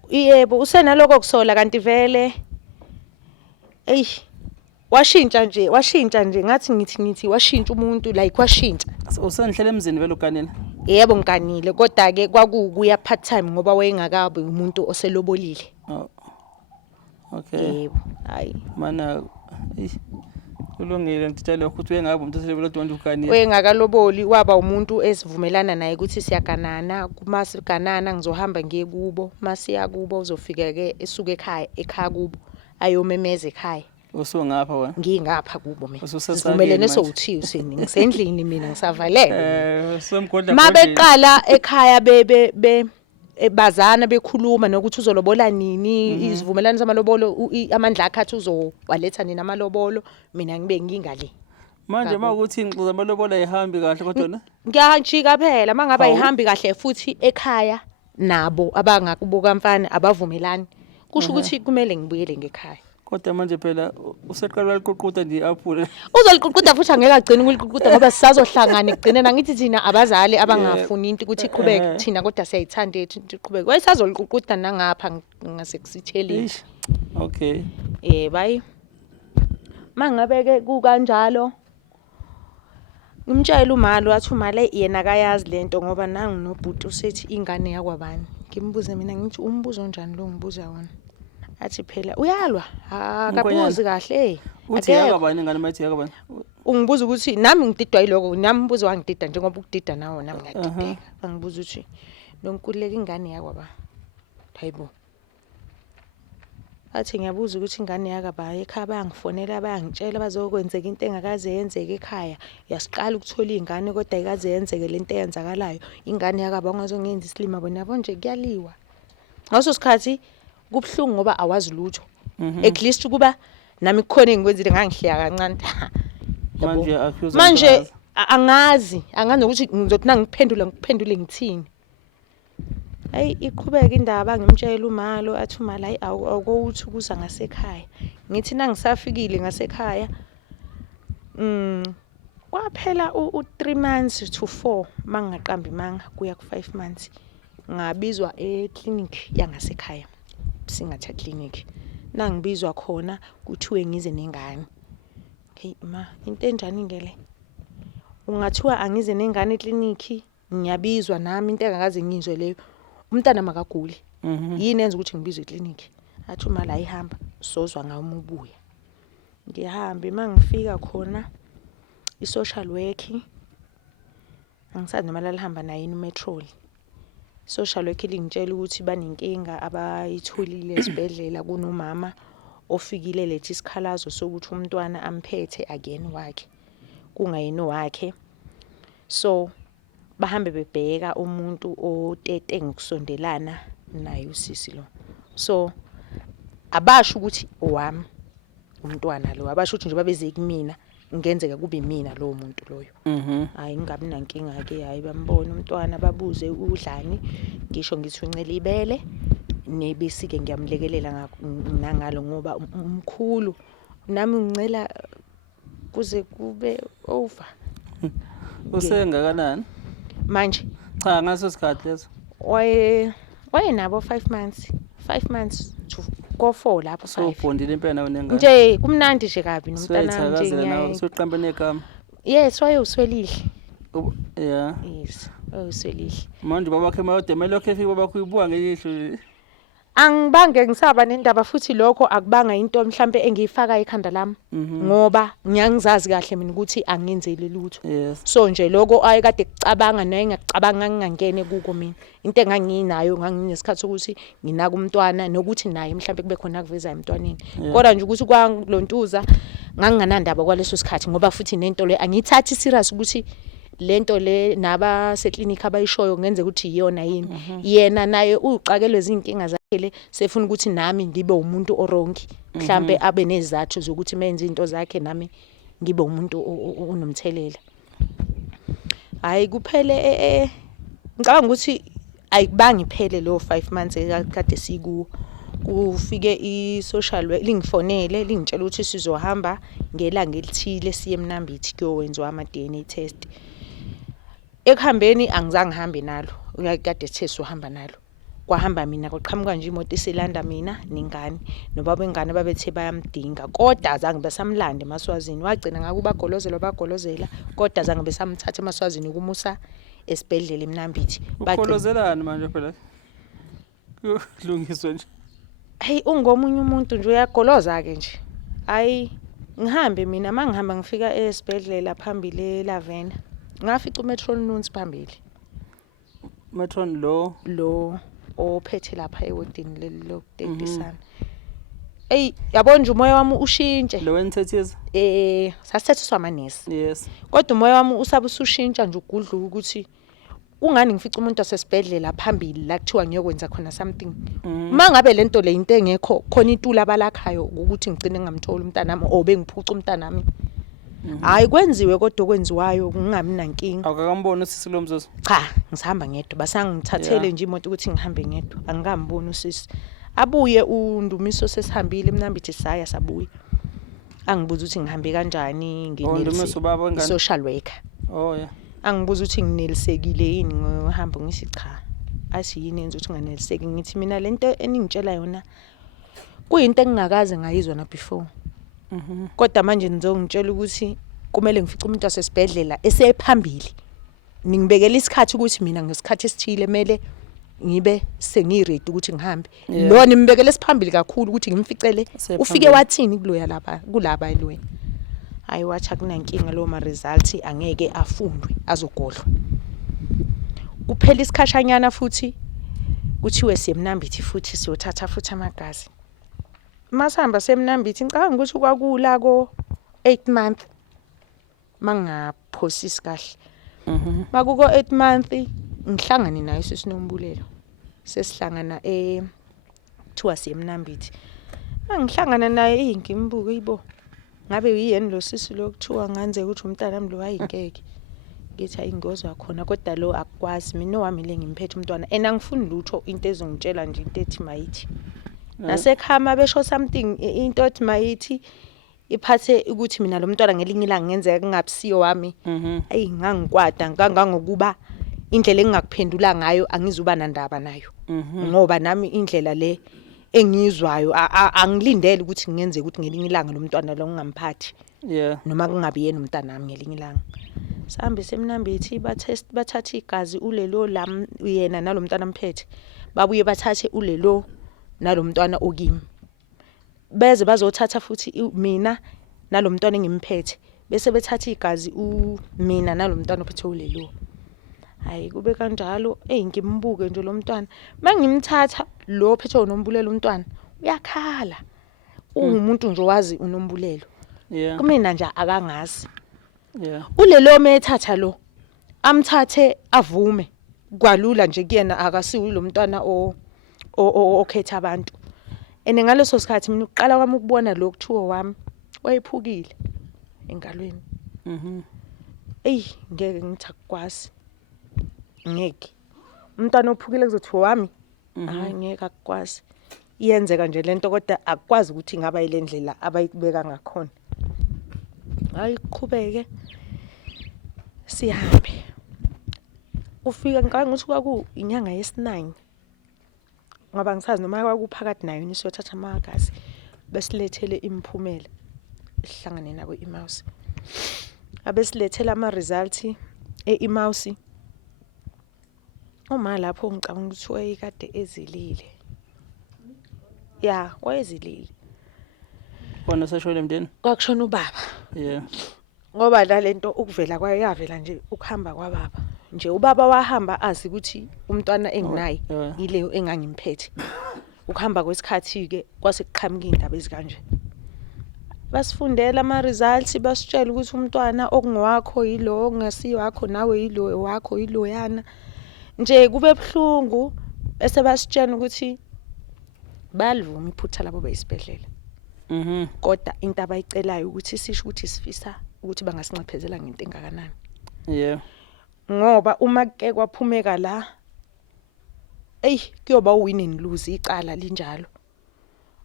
Yebo usena lokho kusola kanti vele washintsha nje ngathi ngithi washintsha umuntu like washintsha. Usendlela emzini vele uganile. Yebo ngikanile kodwa ke kwakuya part time ngoba wayengakabi umuntu oselobolile. Oh. Okay. Yebo. Hayi. Mana ulungile ngitshela ukuthi uyengabe umuntu oselobolile kodwa uganile. Wengakaloboli waba umuntu esivumelana naye ukuthi siyaganana kuma siganana ngizohamba ngiye kubo masiya kubo uzofika ke esuka ekhaya kubo ayomemeza ekhaya. Usungapha wena? Ngingapha kubo mina. Ususesalini Sivumelene sowuthiyo sini ngisendlini mina ngisavalele. Semgodla. Mabeqala ekhaya bazana bekhuluma nokuthi uzolobola nini izivumelano zamalobolo amandla akhe athi uzowaletha nina amalobolo mina ngibe ngingale. Manje mawukuthi ingxoxo zamalobolo ayihambi kahle kodwa na? Ngiyajika phela mangaba ayihambi kahle futhi ekhaya nabo abangakubuka mfana abavumelani. Kusho ukuthi kumele ngibuyele ngekhaya. Kodwa manje phela useqala liququda nje aphule. Uzoliququda futhi angeke agcine ukuliququda ngoba sisazohlangana igcinena ngithi thina abazali abangafuni into ukuthi iqhubeke thina kodwa siyayithanda ethi iqhubeke. Wayesazoliququda nangapha ngasekusithelile. Okay. Bayi. Mangabe ke kukanjalo ngimtshela uMalo wathi uMalo yena akayazi lento ngoba nangu nobhuti usethi ingane yakwabani. Ngimbuze mina ngithi umbuzo onjani lo ngibuza wona. Athi phela uyalwa akabuzi kahle uthi yakabani ingane mayithi yakabani ungibuza ukuthi nami ngididwa yiloko nami umbuzo wangidida njengoba ukudida nawo nami ngiyadideka bangibuza ukuthi nonkululeka ingane yakwaba hayibo athi ngiyabuza ukuthi ingane yakaba ekhaya bayangifonela bayangitshela bazokwenzeka into engakaze yenzeke ekhaya yasiqala ukuthola ingane kodwa ayikaze yenzeke lento eyenzakalayo ingane yakaba ngazongenza isilima bona yabo nje kuyaliwa ngaso sikhathi kubhlungu ngoba awazi lutho at least kuba nami kukhona engikwenzile ngangihleya kancane manje angazi nokuthi ngizothi ngiphendule ngithini hayi iqhubeka indaba ngimtshela uMalo athi uMalo hayi awukuthi ukuza ngasekhaya ngithi nangisafikile ngasekhaya kwaphela u3 months to 4 mangaqambi manga kuya ku5 months ngabizwa eclinic yangasekhaya Singatha clinic nangibizwa khona kuthiwe ngize nengane hey ma into enjani ngele ungathiwa angize nengane eclinic ngiyabizwa nami into engakaze ngizwe leyo umntana makaguli yini enza ukuthi ngibizwe eclinic athi uma la ihamba sozwa ngawo umubuya ngihamba mangifika khona isocial work angisazi noma lalihamba naye iMetrol social work lingitshela ukuthi banenkinga abayitholile esibhedlela kunomama ofikile lethi isikhalazo sokuthi umntwana amphethe again wakhe kungayino wakhe so bahambe bebheka umuntu otete ngikusondelana naye usisi lo so abasho ukuthi owami umntwana lo abasho ukuthi nje babeze kumina ngenzeka kube mina lo muntu loyo hayi ngingabi nankinga ke hayi bambona umntwana babuze udlani ngisho ngithi uncela ibele nebisi ke ngiyamlekelela ngalo ngoba umkhulu nami ngincela kuze kube over usengakanani manje cha ngaso sikhathi leso wayenabo 5 months to go 4 lapho 5 so ufundile impela unengane nje kumnandi nje kabi nomntana nje ngiyaye soqamba negama yes wayewuswelile yeah yes wayewuswelile manje babakhe mayodemela lokho efika babakho ibuka ngelihlo Angibange ngisaba nendaba futhi lokho akubanga into mhlambe engiyifaka ekhanda lami ngoba ngiyangizazi kahle mina ukuthi angenzeli lutho. Yes. So nje lokho ayekade kucabanga naye ngiyacabanga ngingangene kuko mina. Into enganginayo nganginesikhathi ukuthi nginaka umntwana nokuthi naye mhlambe kube khona kuveza emntwaneni. Kodwa nje ukuthi kwangilontuza nganginganandaba kwaleso sikhathi ngoba futhi nento le angithathi serious ukuthi lento le naba seclinic abayishoyo ngenze ukuthi iyona yini. Yena naye uqakelwe izinkinga zakhe le sefuna ukuthi nami ngibe umuntu oronki. Mhlambe abe nezathu zokuthi menze into zakhe nami ngibe umuntu onomthelela. Hayi kuphele ngicabanga ukuthi ayikubangi iphele lo 5 months ekade sikuwo. Kufike i-social worker lingifonele lingitshela ukuthi sizohamba ngelanga elithile siye eMnambithi kuyowenziwa ama-DNA test. Ekuhambeni angizange ngihambe nalo. Uyakade sithe uhamba nalo. Kwahamba mina kwaqhamuka nje imoto iselanda mina nengane nobaba wengane babethe bayamdinga kodwa azange besamlanda eMaswazini. Wagcina ngakuba bagolozela kodwa azange besamthatha eMaswazini ukumusa esibhedlela eMnambithi. Bagolozelana manje phela. Kulungiswe nje. Hey ungomunye umuntu nje uyagoloza ke nje. Hayi ngihambe mina mangihamba ngifika esibhedlela phambili eLavena. Ngafica uMetron Nuns phambili. Metron lo ophethe lapha ewodini leli lokutentisana. Ey yabona nje umoya wami ushintshe. Lo wenithethiza? Sasithethiswa amanesi. Yes. Kodwa umoya wami usabe usushintsha nje ugudluka ukuthi ungani ngifica umuntu wasesibhedlela phambili la kuthiwa ngiyokwenza khona something. Mangabe lento le into engekho khona intula abalakhayo ukuthi ngicine ngamthola umntanami obengiphuca umntanami. Hayi kwenziwe kodwa okwenziwayo kungabi nankinga. Akakamboni usisi lo mzozo? Cha, ngisahamba ngedwa. Basangithathele nje imoto ukuthi ngihambe ngedwa. Angikamboni usisi. Abuye uNdumiso sesihambile eMnambithi saya sabuya. Angibuza ukuthi ngihambe kanjani Ndumiso baba wengane. Social worker. Oh yeah. Angibuza ukuthi nginelisekile yini ngohamba ngisi cha. Asi yini enza ukuthi ngineliseki ngithi mina lento eningitshela yona kuyinto engingakaze ngayizwa na before. Kodwa manje nizongitshela ukuthi kumele ngifice umuntu wasesibhedlela esephambili. Ningibekela isikhathi ukuthi mina ngesikhathi esithile mele ngibe sengiready ukuthi ngihambe. Lo nimbekele esiphambili kakhulu ukuthi ngimficele ufike wathini kuloya lapha kulaba elweni. Hayi wacha kunankinga lo ma results angeke afundwe azogodlwa. Kuphela isikhashanyana futhi kuthiwe siyeMnambithi futhi siyothatha futhi amagazi. Masihamba seMnambithi ngicabanga ukuthi kwakula ko 8 month mangaphosisi kahle. Makuko 8 month ngihlangane naye sesinombulelo. Sesihlangana kuthiwa siyeMnambithi. Mangihlangana naye ngimbuke yibo. Ngabe uyini lo sisi lo kuthiwa nganze ukuthi umntana lo ayingeke. Ngithi ayingozwa khona kodwa lo akwazi mina wami le ngimphethe umntwana angifuni lutho into ezongitshela nje into ethi mayithi. Nasekhama besho something into ethi mayithi iphathe ukuthi mina lo mntwana ngelinye ilanga ngenzeka kungabusiyo wami. Ayi ngangikwada ngangangokuba indlela engakuphendula ngayo angizuba nandaba nayo. Ngoba nami indlela le engizwayo angilindele ukuthi ngenze ukuthi ngelinye ilanga lo mntwana lo ngingamphathi. Yeah. Noma kungabe yena umntana nami ngelinye ilanga. Sahambe seMnambithi bathatha igazi ulelo lam yena nalomntwana amphethe. Babuye bathathe ulelo nalomntwana okimi. Beze bazothatha futhi mina nalomntwana engimphethe. Bese bethatha igazi mina nalomntwana ophethe ulelo. Hayi kube kanjalo ngimbuke nje lo mntwana. Mangimthatha lo ophethe unombulelo umntwana uyakhala. Ungumuntu nje wazi unombulelo. Yeah. Kumina nje akangazi. Yeah. Ulelo methatha lo amthathe avume kwalula nje kuyena akasiwi lo mntwana okhetha abantu. Ene ngaleso sikhathi mina uqala kwami ukubona lo kuthiwa wami wayephukile engalweni. Ngeke ngithi akwazi. Ngeke. Umntwana ophukile kuzothiwa wami. Hayi ngeke akwazi. Iyenzeka nje lento kodwa akwazi ukuthi ngaba yilendlela abayibeka ngakhona. Hayi qhubeke. Sihambe. Ufika ngicabanga ukuthi kwaku inyanga yesi9. Ngoba ngisazi noma kwakuphakathi nayo nisothatha amagazi besilethele imphumela sihlangane nabo iMouse. Abesilethela ama results eMouse. Uma lapho ngicabanga ukuthi wayekade ezilile. ya wayezilile. Wona seshona emndeni? Kwakushona ubaba. Yeah. Ngoba lalento ukuvela kwayo yavela nje ukuhamba kwababa. Nje ubaba wahamba azi ukuthi umntwana enginayi yileyo engangimphethe. Ukuhamba kwesikhathi ke kwase kuqhamuka indaba ezikanje. Basifundela ama results basitshela ukuthi umntwana okungwakho yilo okungasiyo wakho nawe yilo wakho yilo yana. Nje kube ebhlungu bese basitshela ukuthi balivuma iphutha labo bayisibedlela. Kodwa into abayicelayo ukuthi sisho ukuthi sifisa ukuthi bangasinxephezela ngento engakanani. Yeah. Ngoba uma ke kwaphumeka la kuyoba win and lose icala linjalo.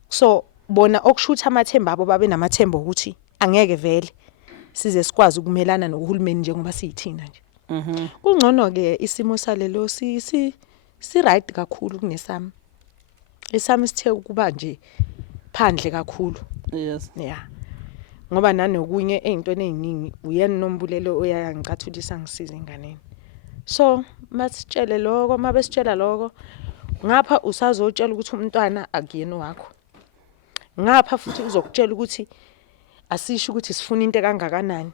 So bona okushutha amathemba abo babe namathemba ukuthi angeke vele size sikwazi ukumelana nohulumeni njengoba siyithina nje. Kungcono ke isimo salelo si right kakhulu kunesami. Esami sithe ukuba nje phandle kakhulu. Yes. Yeah. Ngoba nanokunye ezintweni eziningi uyena Nombulelo oyayangicathulisa ngisiza inganeni. So masitshele lokho mabesitshela lokho ngapha usazotshela ukuthi umntwana akuyena wakho. Ngapha futhi uzokutshela ukuthi asisho ukuthi sifuna into kangakanani.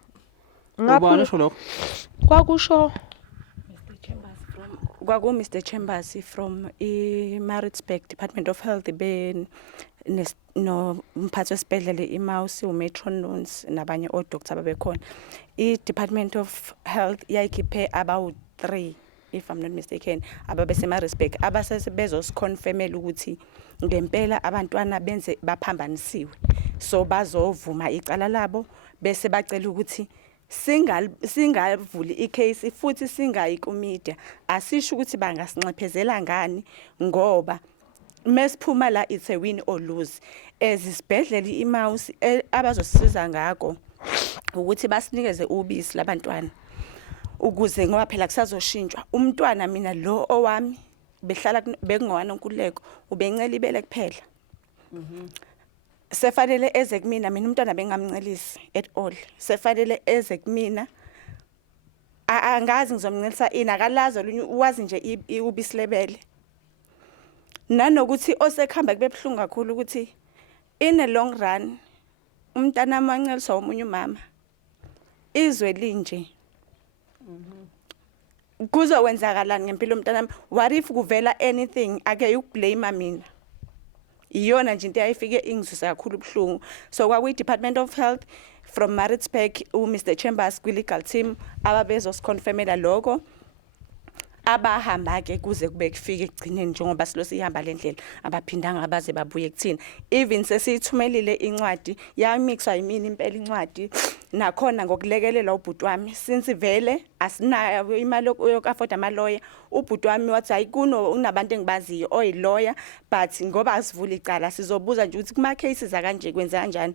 Ngapha usho lokho. Kwakusho kwaku Mr Chambers from Maritzburg Department of Health no umphathi wesibedlela iMouse uMetron Nuns nabanye odoctor babekhona. I-Department of Health yayikhiphe about 3 if I'm not mistaken ababese Maritzburg abasebezosiconfirmela ukuthi ngempela abantwana benze baphambanisiwe. So bazovuma icala labo bese bacela ukuthi singavuli icase futhi singayi kumedia. Asisho ukuthi bangasinxephezela ngani ngoba mesiphuma la it's a win or lose. Ezisibedlela iMouse abazosiza ngako ukuthi basinikeze ubisi labantwana ukuze ngoba phela kusazoshintshwa umntwana mina lo owami behlala bekungwana uNkululeko ubencela ibele kuphela. Sefanele eze kumina mina umntwana bengamncelisi at all. Sefanele eze kumina angazi ngizomncelisa akalazo uwazi nje ubisi lebele. Nanokuthi osekhamba kube ebhlungu kakhulu ukuthi in a long run umntana amanceliswa umunye umama izwe linje. Kuzowenzakalani ngempilo umntana? What if kuvela anything ake ukublame mina? Iyona nje into ayifike ingizwisa kakhulu ubhlungu. So kwakuyi Department of Health from Maritzburg Mr Chambers kwi legal team ababezosiconfirmela lokho abahamba ke kuze kube kufike egcineni njengoba silo sihamba lendlela abaphindanga abaze babuye kuthina. Even sesithumelile incwadi yamixwa yimini impela incwadi nakhona ngokulekelela ubhuti wami since vele asinayo imali yokafoda amaloya. Ubhuti wami wathi hayi kunabantu engibaziyo oyilawyer but ngoba asivula icala sizobuza nje ukuthi kuma cases akanje kwenza kanjani.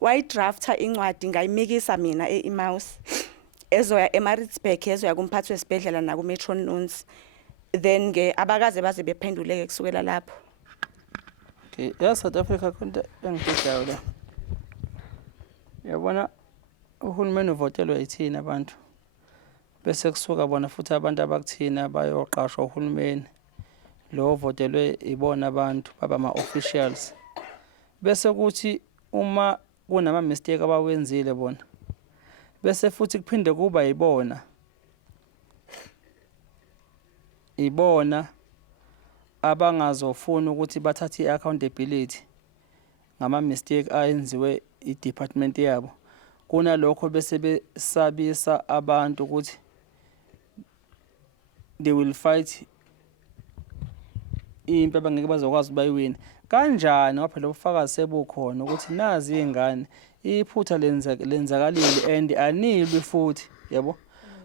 Why drafter incwadi ngayimikisa mina eMouse ezoya eMaritzburg ezoya kumphathi wesibedlela na kuMetron Nuns then ke abakaze baze bephenduleke kusukela lapho. Okay, ya South Africa konke engidlayo la. Yabona uhulumeni uvotelwe yithina abantu. Bese kusuka bona futhi abantu abakuthina bayoqashwa uhulumeni. Lo votelwe ibona abantu baba ama officials. Bese kuthi uma kunama mistake abawenzile bona bese futhi kuphinde kuba ibona abangazofuna ukuthi bathathe iaccountability ngama mistake ayenziwe idepartment yabo. Kunalokho bese besabisa abantu ukuthi they will fight impi abangeke bazokwazi bayiwina. Kanjani ngoba phela ubufakazi sebukhona ukuthi nazi izingane iphutha lenzakalile and anilwe futhi yabo.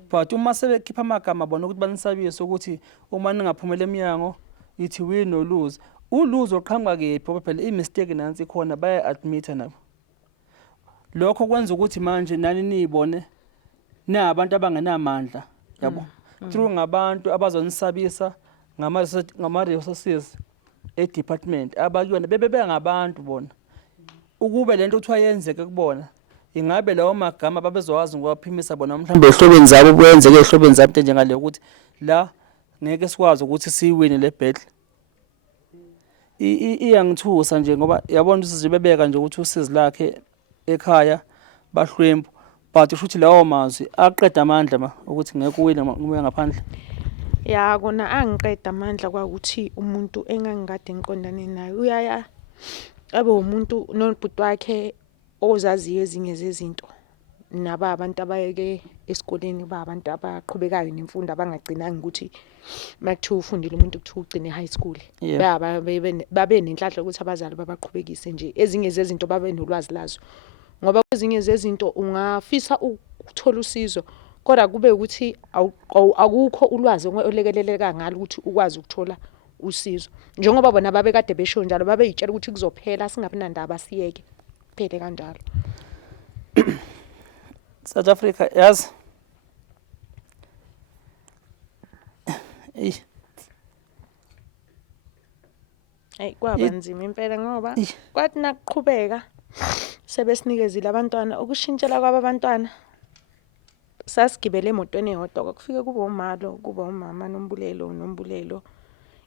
But uma sebekhipha amagama bona ukuthi banisabise ukuthi uma ningaphumela eminyango ithi win or lose. Uluze oqhamuka kephi ngoba phela imistake nansi khona baya admit nabo. Lokho kwenza ukuthi manje nani nibone nabantu abangenamandla yabo. Through ngabantu abazonisabisa ngama resources department abakuyona bebe ngabantu bona ukube lento kuthiwa yenzeke kubona ingabe lawo magama babezowazi ngokwaphimisa bona mhlawumbe ehlobeni zabo kwenzeke ehlobeni zabo njengale ukuthi la ngeke sikwazi ukuthi siwine le battle iyangithusa nje ngoba yabona uSizwe bebeka nje ukuthi usizi lakhe ekhaya bahlwempu, but usho ukuthi lawo mazwi aqeda amandla ukuthi ngeke uwine ngoba ngaphandle. Ya kona angiqeda amandla kwakuthi umuntu engangikade ngiqondane naye uyaya abe umuntu nobhuti wakhe ozaziyo ezinye zezinto, naba abantu abayeke esikoleni ba abantu abaqhubekayo nemfundo abangagcinanga ukuthi makuthiwa ufundile umuntu kuthiwa ugcine high school. Yeah. Babe nenhlanhla ukuthi abazali babaqhubekise nje ezinye zezinto babe nolwazi lazo, ngoba kwezinye zezinto ungafisa ukuthola usizo kodwa kube ukuthi akukho ulwazi olekeleleka ngalo ukuthi ukwazi ukuthola usizo, njengoba bona babekade besho njalo babeyitshela ukuthi kuzophela singabi nandaba siyeke phele kanjalo. South Africa yazi Hey kwaba nzima impela ngoba kwathi nakuqhubeka sebesinikezile abantwana ukushintshela kwaba abantwana sasigibele emotweni eyodwa kwakufike kube umalo kuba umama Nombulelo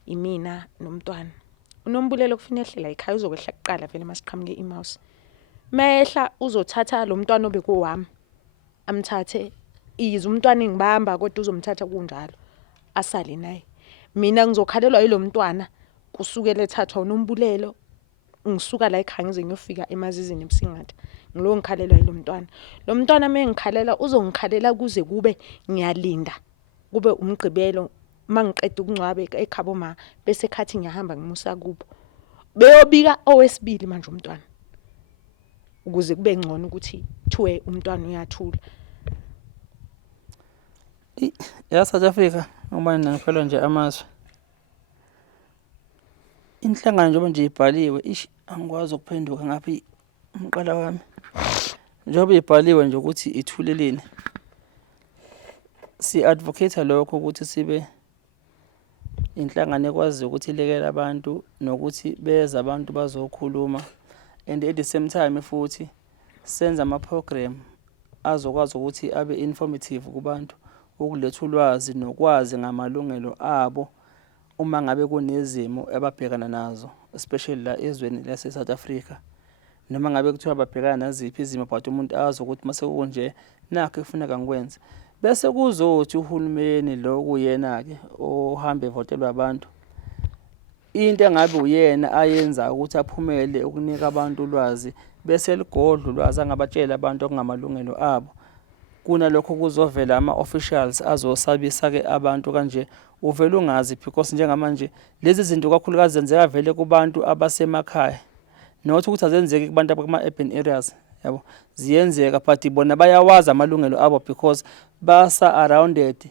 imina nomntwana. uNombulelo kufanele ehle la ekhaya uzokwehla kuqala vele masiqhamuke iMouse. Mehla uzothatha lo mntwana obekuwami amthathe ize umntwana engibamba kodwa uzomthatha kunjalo asale naye. Mina ngizokhalelwa yilo mntwana kusukela ethathwa uNombulelo ngisuka la ekhaya ngize ngiyofika eMazizini eBusingatha ngilo ngikhalelwa yilo mntwana. Lo mntwana mengikhalela uzongikhalela kuze kube ngiyalinda kube umgqibelo mangiqeda ukungcwabe ekhabo ma bese khathi ngiyahamba ngimusa kubo beyobika owesibili manje umntwana ukuze kube ngcono ukuthi thiwe umntwana uyathula. Ya South Africa ngoba ngiphela nje amazwi inhlangano njengoba nje ibhaliwe angikwazi ukuphenduka ngaphi umqala wami njengoba ibhaliwe nje ukuthi ithuleleni si-advocate lokho ukuthi sibe inhlangano ekwazi ukuthi ilekele abantu nokuthi beze abantu bazokhuluma, and at the same time futhi senza ama-program azokwazi ukuthi abe informative kubantu ukuletha ulwazi nokwazi ngamalungelo abo uma ngabe kunezimo ababhekana nazo, especially la ezweni lase South Africa, noma ngabe kuthiwa babhekana naziphi izimo but umuntu azi ukuthi mase kunje nakho kufuneka ngikwenze. Bese kuzothi uhulumeni lo kuyena-ke ohamba evotelwa abantu into engabe uyena ayenza ukuthi aphumele ukunika abantu ulwazi bese ligodla ulwazi angabatshela abantu okungamalungelo abo. Kunalokho kuzovela ama-officials azosabisa-ke abantu kanje uvele ungazi because njengamanje lezi zinto kakhulukazi zenzeka vele kubantu abasemakhaya, not ukuthi azenzeki kubantu abakuma-urban areas yabo, ziyenzeka but bona bayawazi amalungelo abo because basa-surrounded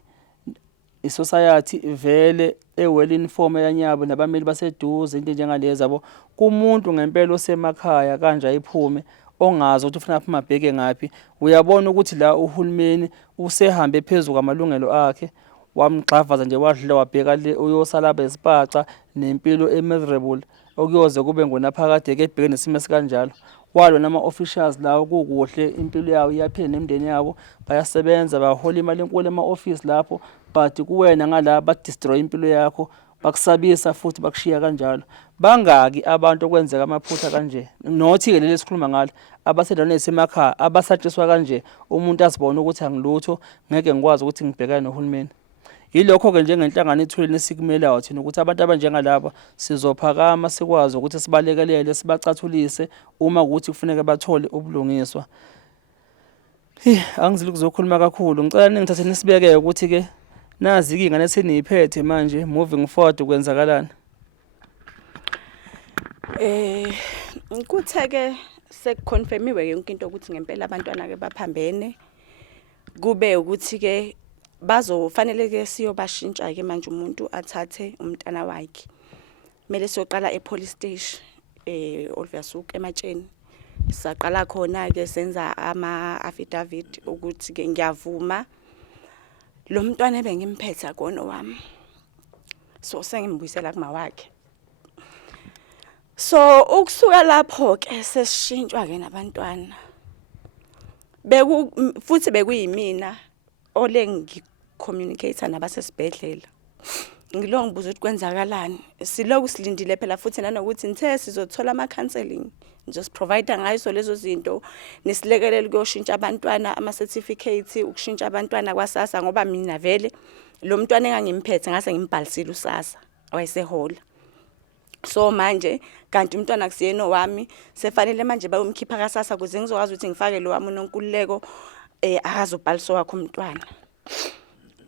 i-society vele well informed yanyabo nabameli baseduze into njengalezi yabo. Kumuntu ngempela osemakhaya kanje ayiphume ongazi ukuthi ufuna aphuma abheke ngaphi, uyabona ukuthi la uhulumeni usehambe phezulu kwamalungelo akhe wamgxavaza nje wadlula wabheka le uyosala besipaca nempilo emiserable okuyoze kube ngonaphakade-ke ebhekene nesimo esikanjalo. Walo nama-officials lawo kukuhle impilo yawo iyaphila nemindeni yabo bayasebenza bahola imali enkulu ema-office lapho, but kuwena ngala badestroy impilo yakho bakusabisa futhi bakushiya kanjalo. Bangaki abantu okwenzeka amaphutha kanje nothi-ke leli sikhuluma ngalo abasendaweni ezisemakhaya abasatshiswa kanje umuntu azibona ukuthi angilutho ngeke ngikwazi ukuthi ngibhekane nohulumeni. Yilokho-ke njengenhlangano ethuleni esikumelayo thina ukuthi abantu abanjengalaba sizophakama sikwazi ukuthi sibalekelele sibacathulise uma ukuthi kufuneka bathole ubulungiswa. Angizili kuzokhuluma kakhulu ngicela ningithathe nisibeke ukuthi-ke nazi ingane seniyiphethe manje moving forward kwenzakalani. Kuthe-ke sekuconfirmiwe yonke into ukuthi ngempela abantwana-ke baphambene kube ukuthi-ke bazofanele-ke siyobashintsha-ke manje umuntu athathe umntana wakhe. Kumele siyoqala e-police station Oliver Sook ematsheni. Saqala khona-ke senza ama-affidavit ukuthi-ke ngiyavuma lo mntwana ebengimphethe akona wami, so sengimbuyisela kuma wakhe. So ukusuka lapho-ke sesishintshwa-ke nabantwana futhi bekuyimina ole ngicommunicate nabasesibhedlela ngilo ngibuza ukuthi kwenzakalani. Siloku silindile phela futhi nanokuthi nithe sizothola ama-counselling nizosiprovide ngayo lezo zinto, nisilekelele kuyoshintsha abantwana ama-certificate, ukushintsha abantwana kwaSASSA ngoba mina vele lo mntwana engangimphethe ngase ngimbhalisile uSASSA wayesehola. So manje kanti umntwana akusiyena wami sefanele manje bayomkhipha kaSASSA kuze ngizokwazi ukuthi ngifake lo wami uNonkululeko akazobhaliswa wakho umntwana.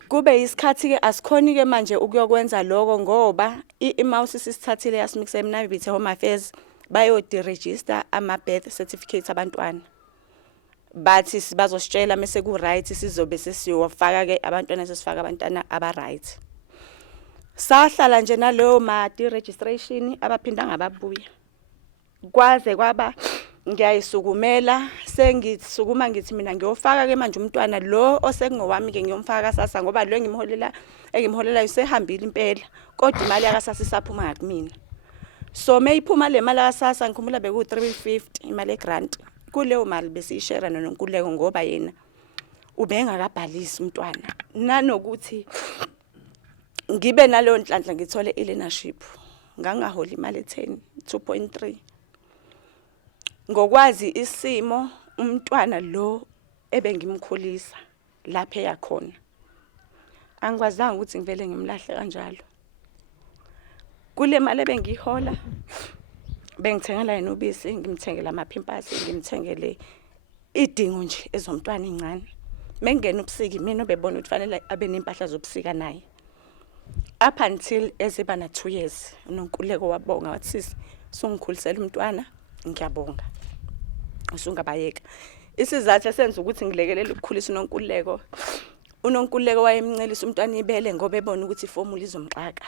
Kube isikhathi ke asikhoni ke manje ukuyokwenza lokho ngoba iMouse sisithathile yasimikisa eMnambithi Home Affairs bayo-deregister ama-birth certificate abantwana. Bathi bazositshela mase ku right sizobe sesiyofaka ke abantwana sesifaka abantwana aba right. Sahlala nje naloyo ma deregistration abaphinda ngababuya. Kwaze kwaba ngiyayisukumela sengisukuma ngithi mina ngiyofaka ke manje umntwana lo osengowami ke ngiyomfaka kaSASSA ngoba lo engimholela usehambile impela kodwa imali yakaSASSA isaphuma ngakumina. So mayiphuma le mali kaSASSA ngikhumbula beku 350 imali egrant. Kuleyo mali besishare noNonkululeko ngoba yena ubengakabhalisi umntwana. Nanokuthi ngibe naleyo nhlanhla ngithole i-learnership. Ngangahola imali 2.3. Ngokwazi isimo umntwana lo ebengimkhulisa lapha eyakhona. Angikwazanga ukuthi ngivele ngimlahle kanjalo. Kule mali bengihola bengithengela yena ubisi, ngimthengela amaphempasi, ngimthengele idingo nje ezomntwana incane. Mengena ubusika mina obebona ukuthi fanele abe nempahla zobusika naye. Up until ezeba na 2 years uNonkululeko wabonga wathi sisi sungikhulisela umntwana ngiyabonga. Usungabayeka. Isizathu esenza ukuthi ngilekelele ukukhulisa uNonkululeko. uNonkululeko wayemncelisa umntwana ibele ngoba ebona ukuthi iformula izomxaka.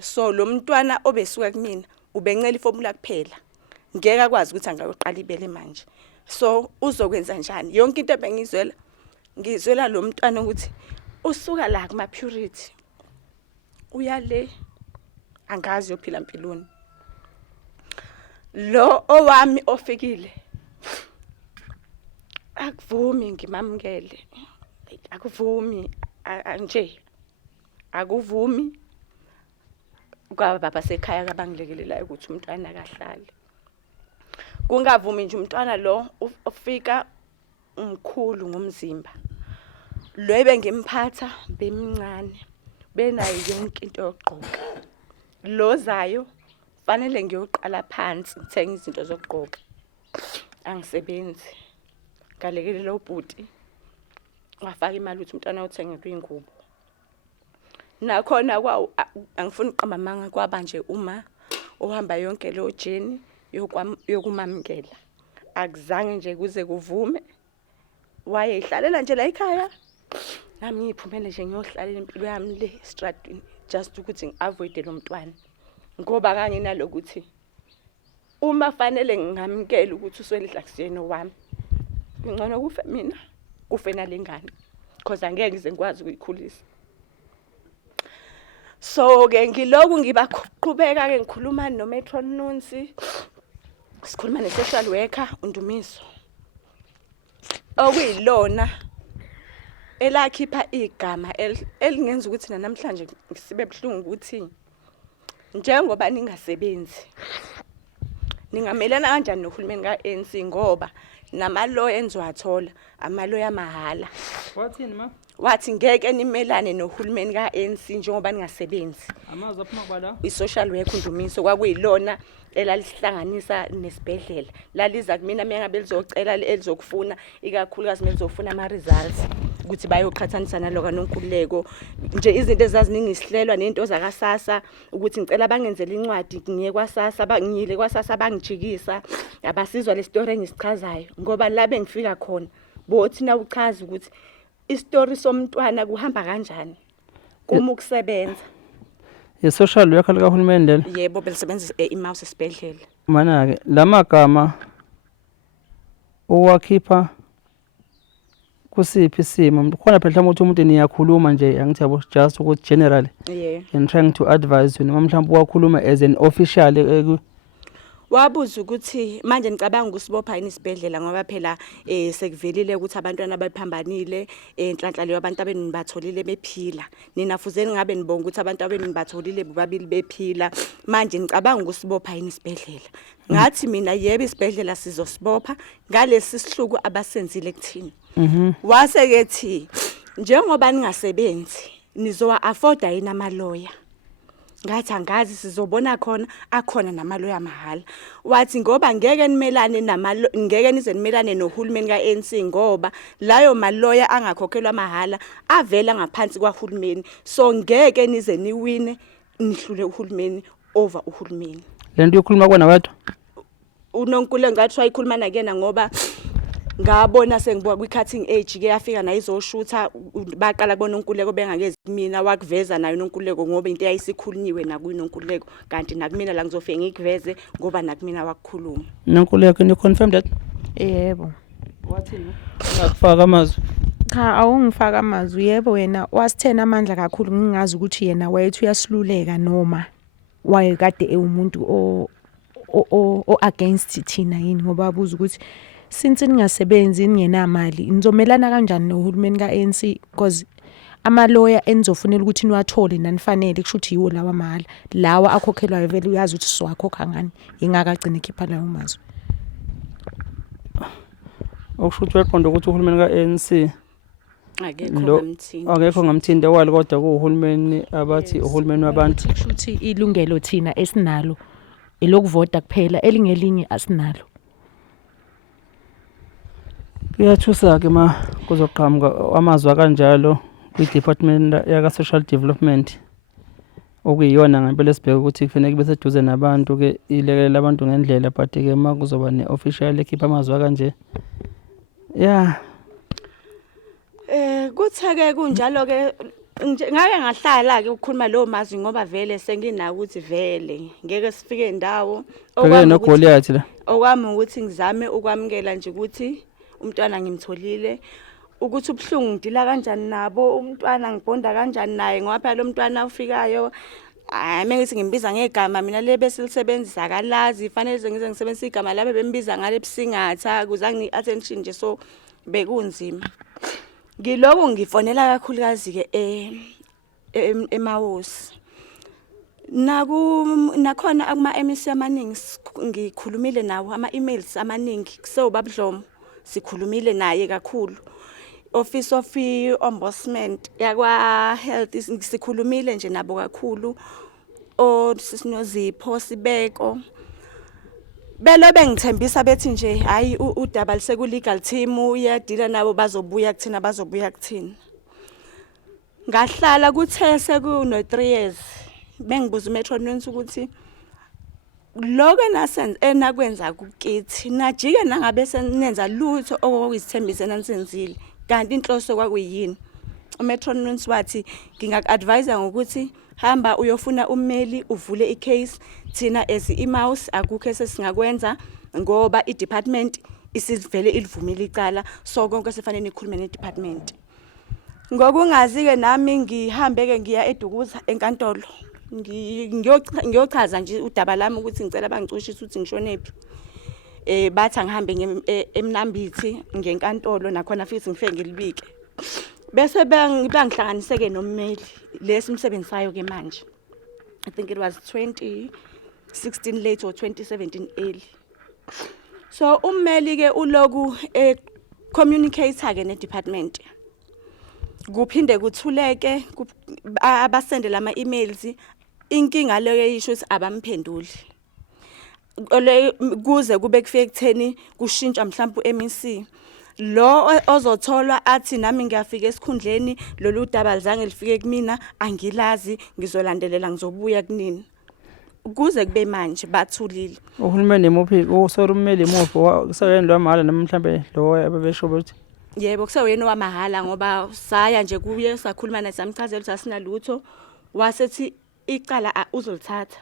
So lo mntwana obesuka kumina ubencela iformula kuphela. Ngeke akwazi ukuthi angayoqala ibele manje. So uzokwenza njani? Yonke into ebengizwela ngizwela lo mntwana ukuthi usuka la kuma purity. Uyale angazi yophila impilweni. Lo owami ofikile akuvumi ngimamukele. Akuvumi nje. Akuvumi kwa baba sekhaya kabangilekelelayo ukuthi umntwana akahlali. Kungavumi nje umntwana lo ufika umkhulu ngomzimba. Lo ebengimphatha bemncane. Benayo yonke into yokugqoka. Lo zayo fanele ngiyoqala phansi ngithenga izinto zokugqoka. Angisebenzi. Ngalekelela ubhuti. Ngafaka imali ukuthi umntwana uthenge kwingubo. Nakhona angifuni uqamba amanga kwaba nje uma ohamba yonke lo journey yokumamukela. Akuzange nje kuze kuvume. Wayehlalela nje la ekhaya. Nami ngiphumele nje ngiyohlalela impilo yami le stradini just ukuthi ngiavoid lo mntwana. Ngoba kanginalokuthi uma fanele ngingamkela ukuthi uswelihla kusiyena wami. Ngcono kufe mina kufe nalengane because angeke ngize ngikwazi ukuyikhulisa. So ke ngiloku ngibaqhubeka ke ngikhuluma noMetron Nunsi. Sikhuluma ne-social worker uNdumiso. Okuyilona elakhipha igama elingenza ukuthi namhlanje sibe buhlungu ukuthi njengoba ningasebenzi ningamelana kanjani nohulumeni kaANC ngoba namalo enziwathola amalo yamahala. Wathini ma? Wathi ngeke nimelane nohulumeni kaANC njengoba ningasebenzi. Amazwi aphuma kwala. I-social worker uNdumiso kwakuyilona elalihlanganisa nesibhedlela. Laliza kumina mengabe lizocela elizokufuna ikakhulukazi melizofuna ama results ukuthi bayoqhathanisa naloka noNkululeko. Nje izinto ezaziningisihlelwa nento zakaSASSA ukuthi ngicela bangenzele incwadi ngiye kwaSASSA bangiyile kwaSASSA bangijikisa abasizwa le story engisichazayo ngoba la bengifika khona bothi na uchaza ukuthi istory somntwana kuhamba kanjani kuma ukusebenza. Ye-social worker likahulumeni lelo? Yebo belisebenza iMouse esibhedlela. Mana-ke lamagama owakhipha kusiphi isimo khona phela mhlawumbe umuntu niyakhuluma nje angithi yabo just ukuthi generally Yeah. and trying to advise you noma mhlawumbe wakhuluma as an official Wabuza ukuthi manje nicabanga ukusibopha yini isibhedlela ngoba phela sekuvelile ukuthi abantwana abaphambanile enhlanhlalo yabantu abenu batholile bephila. Nina fuzeni ngabe nibonga ukuthi abantu abenu batholile bobabili bephila. Manje nicabanga ukusibopha yini isibhedlela? Ngathi mina yebo isibhedlela sizosibopha ngalesi sihluku abasenzile kuthina. Wase kethi njengoba ningasebenzi nizowa afforda yini amaloya? Ngathi angazi sizobona khona akhona namaloya mahala. Wathi ngoba ngeke nimelane ngeke nize nimelane nohulumeni kaANC ngoba layo maloya angakhokhelwa mahala avela ngaphansi kwaHulumeni. So ngeke nize niwine nihlule uHulumeni over uHulumeni. Lento yokhuluma kona wathi uNonkule ngathi wayikhuluma nakena ngoba ngabona sengibuka kwi-cutting edge ke yafika na izoshutha baqala kubona uNkuleko bengakezi mina wakuveza nayo uNkuleko ngoba into yayisikhulunyiwe nakuNonkuleko kanti nakumina la ngizofike ngikuveze ngoba nakumina wakukhuluma. Nonkuleko ni confirm that? Yebo. Wathini? Akufaka amazwi. Cha awungifaka amazwi yebo wena wasithena amandla kakhulu ngingazi ukuthi yena wayethi uyasiluleka noma wayekade ewumuntu o against thina yini ngoba abuza ukuthi since ningasebenzi ningenamali nizomelana kanjani nohulumeni kaANC because amaloya enizofunela ukuthi niwathole nanifanele kushuthi yiwo lawa mahala lawa akhokhelwayo vele uyazi ukuthi siwakhokha ngani ingaka agcina ikhipha lawo mazwi. Okushuthi uyaqonda ukuthi uhulumeni kaANC akekho ngamthinda walo kodwa kuuhulumeni abathi uhulumeni wabantu. Kushuthi ilungelo thina esinalo elokuvota kuphela elingelinye asinalo. Kuyathusa ke kuzoqhamuka amazwi kanjalo kwi-department yaka social development okuyiyona ngempela sibheke ukuthi kufanele kube seduze nabantu ke ilekelela abantu ngendlela but ke kuzoba ne-official ekhipha amazwi kanje Kutheke kunjalo ke ngake ngahlala ke ukukhuluma lo mazwi ngoba vele senginako ukuthi vele ngeke sifike endawo noGoliath la okwami ukuthi ngizame ukwamukela nje ukuthi umntwana ngimtholile ukuthi ubhlungu ngidila kanjani nabo umntwana ngibonda kanjani naye ngoba phela lo mntwana ufikayo mengithi ngimbiza ngegama mina le besilisebenzisa akalazi fanele ngize ngisebenzisa igama labe bembiza ngale busingatha kuzange ni-attention nje so bekunzima. Ngiloko ngifonela kakhulukazi ke eMawosi nakhona ama-MEC amaningi ngikhulumile nawo ama-emails amaningi kusewubabdlomo sikhulumile naye kakhulu Office of Ombudsman yakwa Health sikhulumile nje nabo kakhulu Sisinozipho Sibeko belo bengithembisa bethi nje hayi udaba liseku legal team uyadila nabo bazobuya kuthina ngahlala kuthe sekuno 3 years bengibuza uMetro News ukuthi lokho enakwenza kukithi najike nangabe senenza lutho okuyisithembise nanisenzile kanti inhloso kwakuyini. uMetro News wathi ngingaku-advise ngokuthi hamba uyofuna ummeli uvule icase thina as iMaus akukho esingakwenza ngoba idepartment isivele ilivumile icala so konke sifanele nikhulume nedepartment. Ngokungazi ke nami ngihambe ke ngiya edukuza enkantolo ngiyochaza nje udaba lami ukuthi ngicela bangicushise ukuthi ngishonephi. Bathi angihambe eMnambithi ngenkantolo nakhona futhi ngifike ngilibike. Bese bangihlanganiseke nommeli lesimsebenzisayo ke manje. I think it was 2016 late or 2017 early. So ummeli ke uloku communicator ke nedepartment. Kuphinde kuthuleke abasende lama emails inkinga leyo yisho ukuthi abamphenduli. Kuze kube kufike kutheni kushintsha mhlawumbe uMEC lo ozotholwa athi nami ngiyafika esikhundleni lolu daba lizange lifike kumina angilazi ngizolandelela ngizobuya kunini kuze kube manje bathulile. Uhulumeni emuphi usorumeli emuphi kusayena lo mahala nami mhlambe lo ababesho ukuthi yebo kusewena wamahala ngoba saya nje kuye sakhuluma naye samchazela ukuthi asinalutho wasethi icala uzolithatha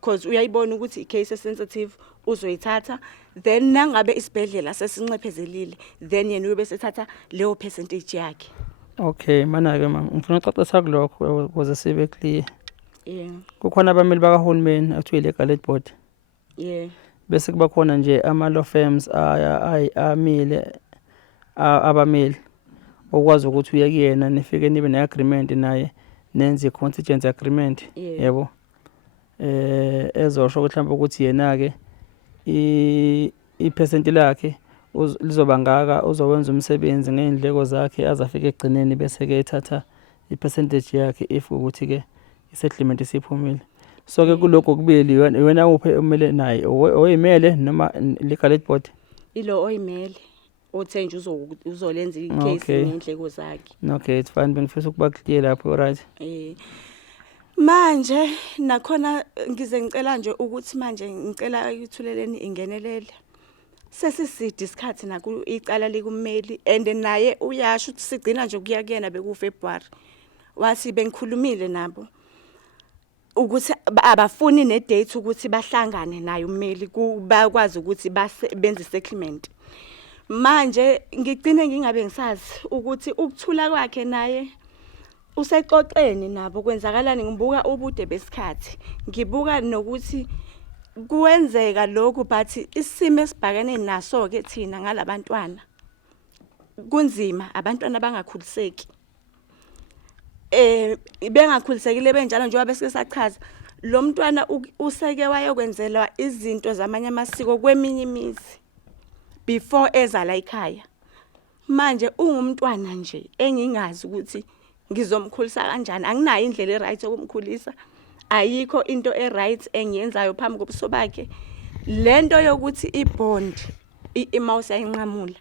because uyayibona ukuthi icase sensitive uzoyithatha then nangabe isibhedlela sesincephezelile then yena uyobe sethatha leyo percentage yakhe. Okay mana ke ngifuna ucacisa kulokho ukuze sibe clear. Yeah. Kukhona abameli bakahulumeni akuthiwa legal aid board. Yeah. bese kuba khona nje ama-law firms amile abameli okwazi ukuthi uye kuyena nifike nibe ne-agreement naye nenze i-contingency agreement yebo ezosho ukuthi mhlawumbe ukuthi yena-ke iphesenti lakhe lizoba ngaka uzowenza umsebenzi ngey'ndleko zakhe azafike ekugcineni bese-ke ethatha i-percentage yakhe if ukuthi-ke i-settlement isiphumile. So-ke kulokho kubili wena uphe umele naye oyimele noma legal aid board? Ilo oyimele othe nje uzolenza i-case ngendleko zakhe. Okay, it's fine. Bengifisa ukuba clear lapho, right? Manje nakhona ngize ngicela nje ukuthi manje ngicela ithuleleni ingenelele. Sesiside isikhathi naku icala likumeli and naye uyasho ukuthi sigcina nje kuya kuyena bekuFebruary. Wathi bengikhulumile nabo ukuthi abafuni ne-date ukuthi bahlangane naye umeli bakwazi ukuthi benze settlement. Manje ngigcine ngingabe ngisazi ukuthi ukuthula kwakhe naye usexoxeni nabo kwenzakalani. Ngibuka ubude besikhathi, ngibuka nokuthi kuwenzeka lokhu but isimo esibhakene naso ke thina ngalabantwana kunzima, abantwana bangakhuliseki. Bengakhulisekile benjalo njengoba bese sachaza lo mntwana useke wayokwenzelwa izinto zamanye amasiko kweminye imizi before ezala ekhaya. Manje ungumntwana nje engingazi ukuthi ngizomkhulisa kanjani, anginayo indlela eright yokumkhulisa, ayikho into eright engiyenzayo phambi kobuso bakhe. Lento yokuthi ibond imawusa ayinqamula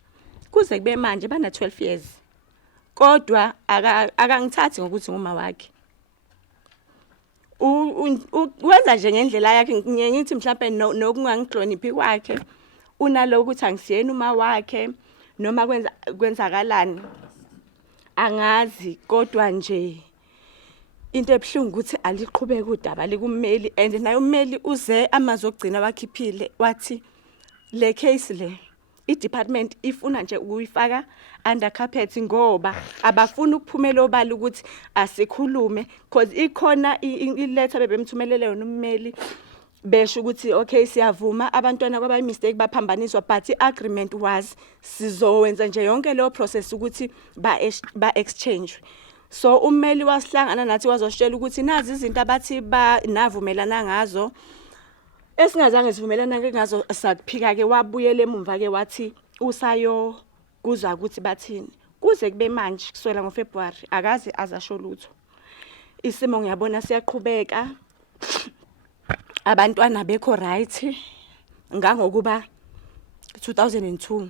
kuze kube manje bana 12 years kodwa akangithathi ngokuthi nguma wakhe. Wenza nje ngendlela yakhe, ngithi mhlawumbe nokungangihloniphi kwakhe unalo ukuthi angisiyeni uma wakhe noma kwenzakalani angazi, kodwa nje into ebhlungu ukuthi aliqhubeke udaba likumeli and naye umeli uze amazogcina wakhiphile wathi le case le i-department ifuna nje ukuyifaka under carpet ngoba abafuna ukuphumela obala ukuthi asikhulume because ikhona iletter bebemthumelele yona ummeli besho ukuthi okay siyavuma abantwana kwaba mistake baphambaniswa but i-agreement was sizowenza nje yonke leyo process ukuthi ba exchange. So ummeli wasihlangana nathi wazositshela ukuthi nazi izinto abathi navumelana ngazo esingazange sivumelana ngazo sakuphika ke wabuyela emumva ke wathi usayo kuzwa ukuthi bathini kuze kube manje kuswela ngoFebruary akaze azasho lutho. Isimo ngiyabona siyaqhubeka, abantwana bekho right ngangokuba 2002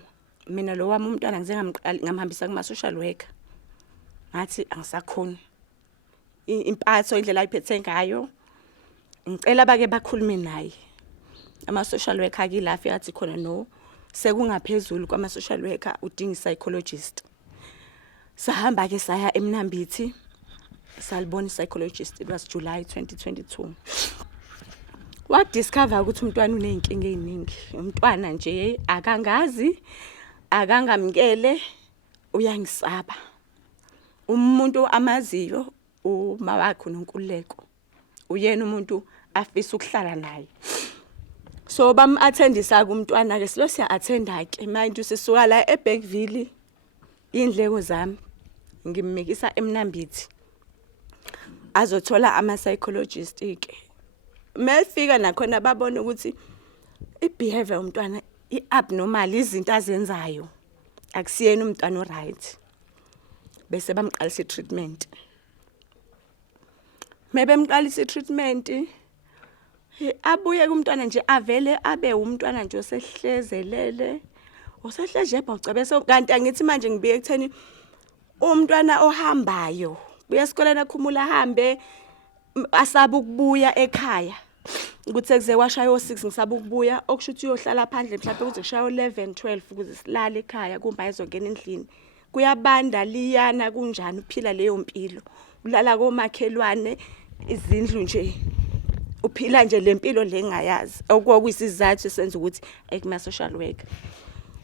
mina lo wami umntwana ngize ngamhambisa kuma social worker ngathi angisakhona impatho indlela ayiphethe ngayo. Ngicela bake bakhulume naye ama social worker akilafi athi khona no sekungaphezulu kwama social worker udinga psychologist. Sahamba ke saya eMnambithi salibona psychologist, it was July 2022. What discover ukuthi umntwana uneyinkinga eziningi, umntwana nje akangazi akangamkele uyangisaba. Umuntu amaziyo uma wakhe uNonkululeko uyena umuntu afisa ukuhlala naye. So bam-attendisa kumntwana ke silo siya attenda ke manje sisuka la eBergville indleko zami ngimekisa eMnambithi azothola ama psychologist ke. Mefika nakhona babona ukuthi i-behavior umntwana i-abnormal, izinto azenzayo akusiyena umntwana o-right, bese bamqalisa i-treatment. Mebemqalisa i-treatment abuye kumntwana nje avele abe umntwana nje osehlezelele osehlejebha ucebese kanti angithi manje ngibiye ekutheni umntwana ohambayo buya esikoleni akhumula ahambe asaba ukubuya ekhaya ukuthi ekuze washaya o6 ngisaba ukubuya okushuthi uyohlala phandle mhlawumbe kuze kushaya o11 12 ukuze silale ekhaya kumba ezongena endlini kuyabanda liyana kunjani uphila leyo mpilo ulala komakhelwane izindlu nje uphila nje lempilo lengayazi okuyisizathu senza ukuthi ekuma social worker.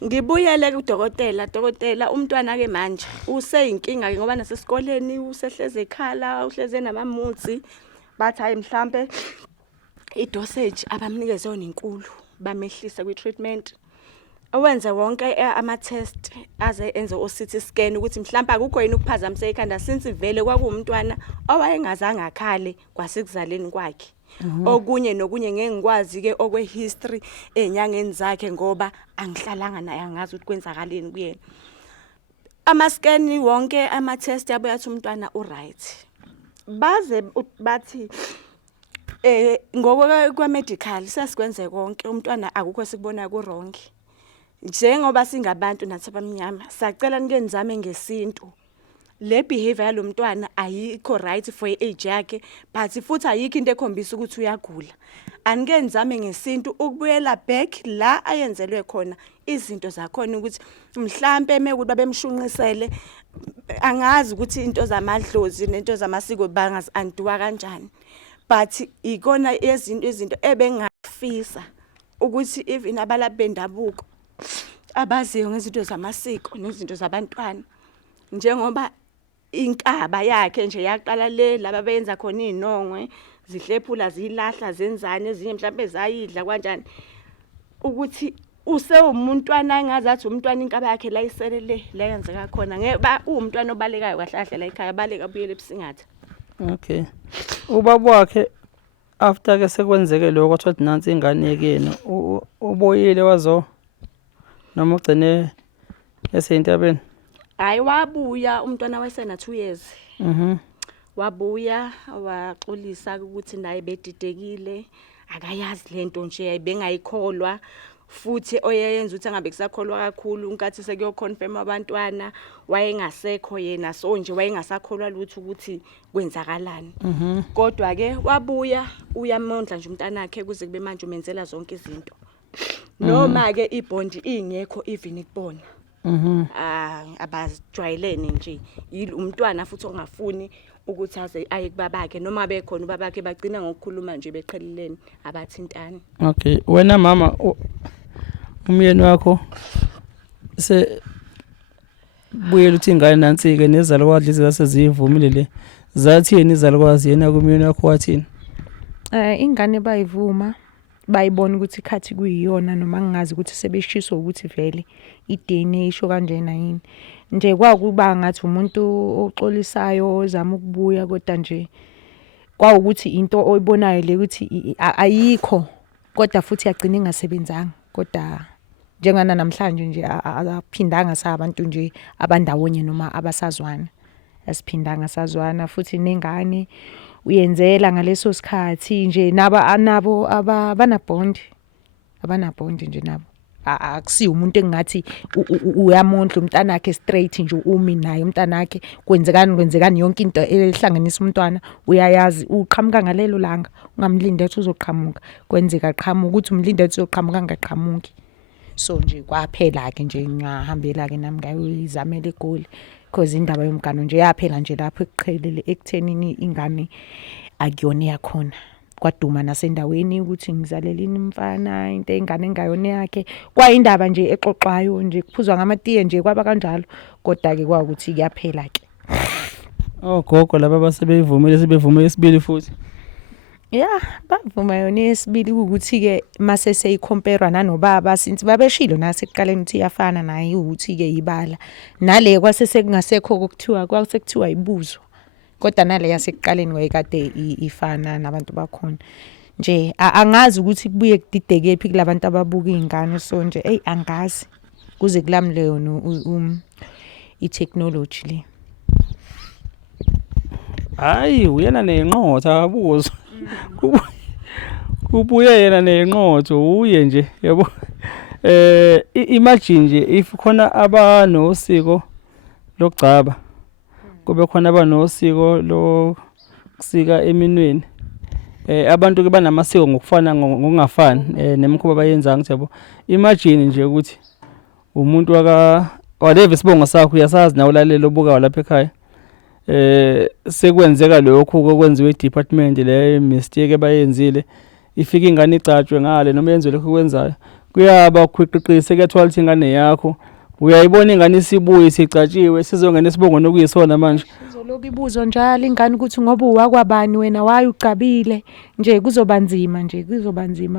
Ngibuyele kudokotela umntwana ke manje useyinkinga ke ngoba nasesikoleni usehleze ekhala uhleze namamutsi bathi hayi mhlambe idosage abamnikeze yona inkulu bamehlisa kwi-treatment. Owenze wonke ama-test aze enze o-CT scan ukuthi mhlawumbe akukho yini ukuphazamisa ekhanda since vele kwakuwumntwana owayengazange akhale kwasekuzaleni kwakhe. Okunye nokunye ngeke ngikwazi-ke okwe-history ey'nyangeni zakhe ngoba angihlalanga naye angazi ukuthi kwenzakaleni kuyena. Ama-scan wonke ama-test yabuya athi umntwana u-right. Baze bathi ngokwa-medical sesikwenze konke umntwana akukho sikubona ku-wrong. Njengoba singabantu nathi abamnyama sacela nike nizame ngesintu. Le behavior yalo mntwana ayikho right for age yakhe but futhi ayikho into ekhombisa ukuthi uyagula. Anike nizame ngesintu ukubuyela back la ayenzelwe khona izinto zakhona ukuthi mhlambe mekuthi babemshunqisele angazi ukuthi into zamadlozi nento zamasiko bangazi-anduwa kanjani. But ikona izinto ebengafisa ukuthi even abalaphi bendabuko abaziyo ngezinto zamasiko nezinto zabantwana njengoba inkaba yakhe nje yaqala le laba beyenza khona inongwe zihlephula zilahla zenzane ezinye mhlawumbe zayidla kanjani ukuthi usewumuntwana engazathi umntwana inkaba yakhe la iselele la yenzeka khona ngeke umntwana obalekayo kahle la ekhaya baleka buyele ebusingatha. Okay. Ubaba wakhe after ke sekwenzeke lokho kwathi nansi ingane yena uboyile wazo noma ugcine esentabeni. Hayi wabuya umntwana wayesena 2 years. Wabuya waxolisa ukuthi naye bedidekile akayazi lento nje bengayikholwa futhi oyeyenza ukuthi angabe kusakholwa kakhulu unkathi sekuyoconfirm abantwana wayengasekho yena so nje wayengasakholwa lutho ukuthi kwenzakalani. Kodwa ke wabuya uyamondla nje umntanakhe kuze kube manje umenzela zonke izinto. Noma ke ibond ingekho even kubona. Abajwayelene nje umntwana futhi ongafuni ukuthi aze aye kubabakhe noma bekhona ubabakhe bagcina ngokukhuluma nje beqhelelene abathintani. Okay, wena mama umyeni wakho buyela uthi ingane nansi ke nezalukwazi lezi zasezivumile le zathi yena izalukwazi yena kumyeni wakho wathini? Ingane bayivuma bayibona ukuthi ikhathi kuyiyona noma ngingazi ukuthi sebeshiswa ukuthi vele iDNA isho kanjena yini. Nje kwakuba ngathi umuntu oxolisayo ozama ukubuya kodwa nje kwawukuthi into oyibonayo le ukuthi ayikho kodwa futhi yagcina ingasebenzanga kodwa njengana namhlanje nje aphindanga sabantu nje abandawonye noma abasazwana asiphindanga sazwana futhi nengane uyenzela ngaleso sikhathi nje nabo abanabond nje nabo akusi umuntu engathi uyamondla umntanakhe straight nje umi naye umntanakhe kwenzekani yonke into ehlanganisa umntwana uyayazi uqhamuka ngalelo langa ungamlinde ethi uzoqhamuka kwenzeka qhamuka ukuthi umlinde ethi uzoqhamuka ngaqhamuki so nje kwaphela ke nje ngahambela ke nami ngayizamela eGoli because indaba yomgano nje yaphela nje lapho ekuqhelele ekuthenini ingane akuyona yakhona kwaduma nasendaweni ukuthi ngizalelini umfana into engane engayona yakhe kwayindaba nje exoxwayo nje kuphuzwa ngamatiye nje kwaba kanjalo kodwa ke kwakuthi kuyaphela ke. Gogo laba basebeyivumile sebevumile isibili futhi. Bavuma yona isibili ukuthi ke mase seyicompare nanobaba since babeshilo nasekuqaleni ukuthi iyafana naye ukuthi ke ibala nale kwase sekungasekho kokuthiwa kwasekuthiwa ibuzo kodwa nale yasekuqaleni wayekade ifana nabantu bakhona nje angazi ukuthi kubuye kudideke phi kulabantu ababuka izingane so nje angazi kuze kulamle yona i-technology le. Hayi uyena nenqotha abuzo kubuye yena nenqotho uye nje yabo. Imagine nje if khona abanosiko lokugcaba kube khona abanosiko lokusika eminweni abantu ke banamasiko ngokufana ngokungafani nemikhuba bayenza ngijabo. Imagine nje ukuthi umuntu waleve sibongo sakho uyasazi nawe ulalela obuka lapha ekhaya sekwenzeka lokho okwenziwe edepartment le mistake bayenzile ifika ingane icatshwe ngale noma yenziwe lokho kwenzayo kuyaba khwiqiqise kuyathiwa ukuthi ingane yakho uyayibona ingane isibuye sicatshiwe sizongena isibongo nokuyisona manje izoloku ibuzwa njalo ingane ukuthi ngoba uwakwabani wena waye ugcabile nje kuzoba nzima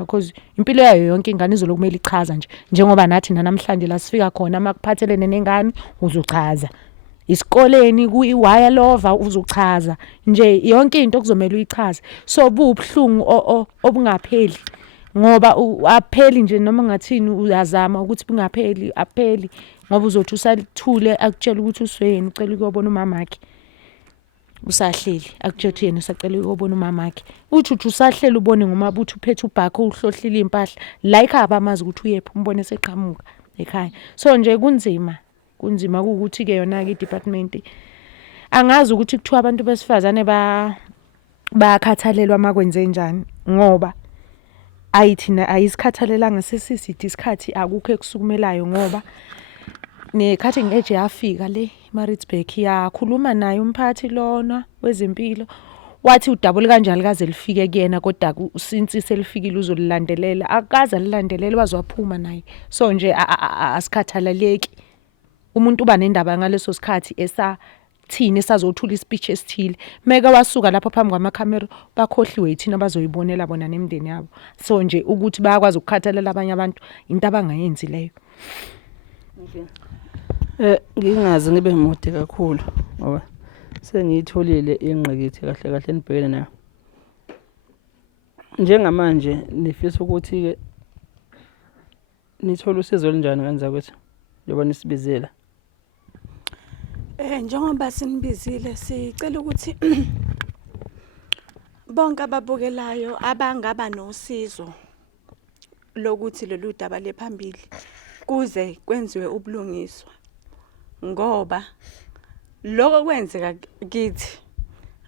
because impilo yayo yonke ingane izoloku kumele ichaza nje njengoba nathi namhlanje la sifika khona makuphathelene nengane uzochaza isikoleni kuyiwire lover uzochaza nje yonke into kuzomela uyichaze so bubuhlungu obungapheli ngoba apheli nje noma ngathini uyazama ukuthi bungapheli apheli ngoba uzothi usalithule akutshela ukuthi usweyeni ucela ukuyobona umamakhe usahleli akutshela yena usacela ukuyobona umamakhe uthi usahleli ubone ngomabutho uphethe ubhakho uhlohlile impahla la ekhaya bamazi ukuthi uyephi umbone seqhamuka ekhaya so nje kunzima ukuthi ke yona ke i-department angazi ukuthi kuthiwa abantu besifazane bakhathalelwa makwenze njani ngoba ayithina ayisikhathalelanga sesisithi isikhathi akukho ekusukumelayo ngoba nekhathi ngeje yafika le Maritzburg yakhuluma naye umphathi lona wezempilo wathi udabule kanjalo kaze lifike kuyena kodwa since selifikile uzolilandelela akaza lilandelela wazowaphuma naye so nje asikhathalaleki umuntu uba nendaba ngaleso sikhathi thina esazothula ispeech esithile meka wasuka lapha phambi kwamakhamera bakhohliwe yithina bazoyibonela bona nemndeni yabo so nje ukuthi bayakwazi ukukhathalela abanye abantu into abangayenzi leyo ngingazi ngibe mude kakhulu ngoba sengiyitholile ingqikithi kahle kahle nibhekene nayo njengamanje nifisa ukuthi ke nithola usizo olunjani kanza kwethu njengoba nisibizela njengoba sinibizile sicela ukuthi bonke ababukelayo abangaba nosizo lokuthi lolu daba lephambili kuze kwenziwe ubulungiswa ngoba lokho kwenzeka kithi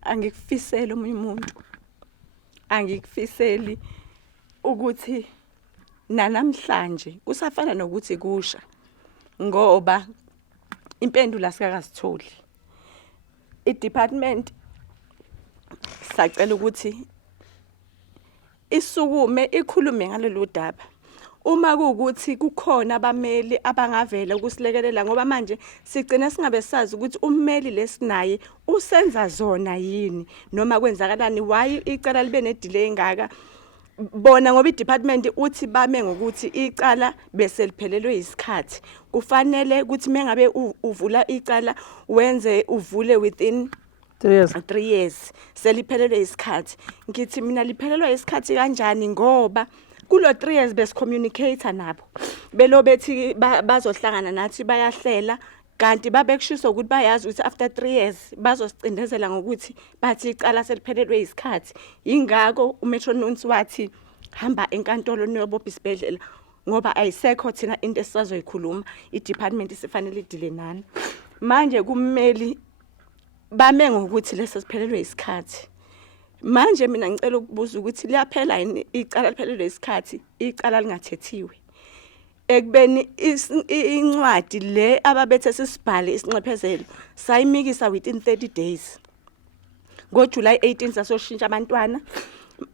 angikufiseli omunye umuntu angikufiseli ukuthi namhlanje kusafana nokuthi kusha ngoba impendulo asikakasitholi i-department sacela ukuthi isukume ikhulume ngalolu daba uma kuukuthi kukhona abameli abangavela ukusilekelela ngoba manje sigcina singabe sazi ukuthi ummeli lesinaye usenza zona yini noma kwenzakalani why icala libe nedelay engaka bona ngoba i-department uthi bame ngokuthi icala bese liphelelwe isikhathi kufanele ukuthi mengabe uvula icala wenze uvule within 3 years seliphelelwe isikhathi ngithi mina liphelelwe isikhathi kanjani ngoba kulo 3 years bes-communicator nabo belo bethi bazohlangana nathi bayahlela kanti babekushiso ukuthi bayazi ukuthi after 3 years bazosicindezela ngokuthi bathi icala seliphelelwe isikhathi ingako uMetro Nonsi wathi hamba enkantolo niyobopha isibedlela ngoba ayisekho thina into esisazoyikhuluma i-department isifanele idile nani manje kummeli bame ngokuthi leso siphelelwe isikhathi manje mina ngicela ukubuza ukuthi liyaphela yini icala liphelelwe isikhathi icala lingathethiwe ekubeni incwadi le ababethe sisibhale isinxephezelo sayimikisa within 30 days ngoJuly 18 sasoshintsha abantwana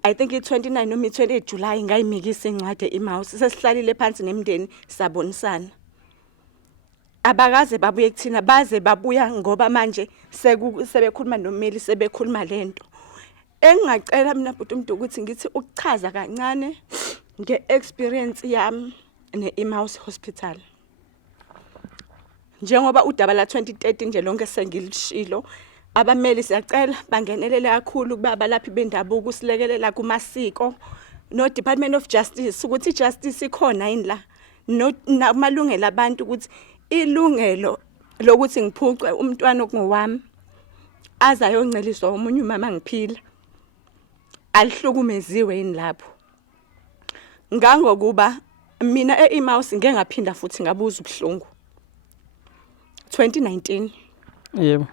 I think i-29 noma i-28 July ngayimikisa incwadi eMouse sesihlalile phansi nemndeni sabonisana abakaze babuye kuthina baze babuya ngoba manje sebekhuluma nomeli sebekhuluma lento engacela mina bhuti umuntu ukuthi ngithi ukuchaza kancane ngeexperience yami neEmmaus Hospital njengoba udaba la 2013 nje lonke sengilishilo abameli siyacela bangenelele kakhulu kuba abalaphi bendabuko usilekelela kumasiko no Department of Justice ukuthi justice ikhona yini la no namalungelo abantu ukuthi ilungelo lokuthi ngiphuce umntwana okungowami azayonceliswa omunye umama ngiphila alihlukumeziwe yini lapho ngangokuba mina eEmmaus ngeke ngaphinda futhi ngabuza ubuhlungu 2019 yebo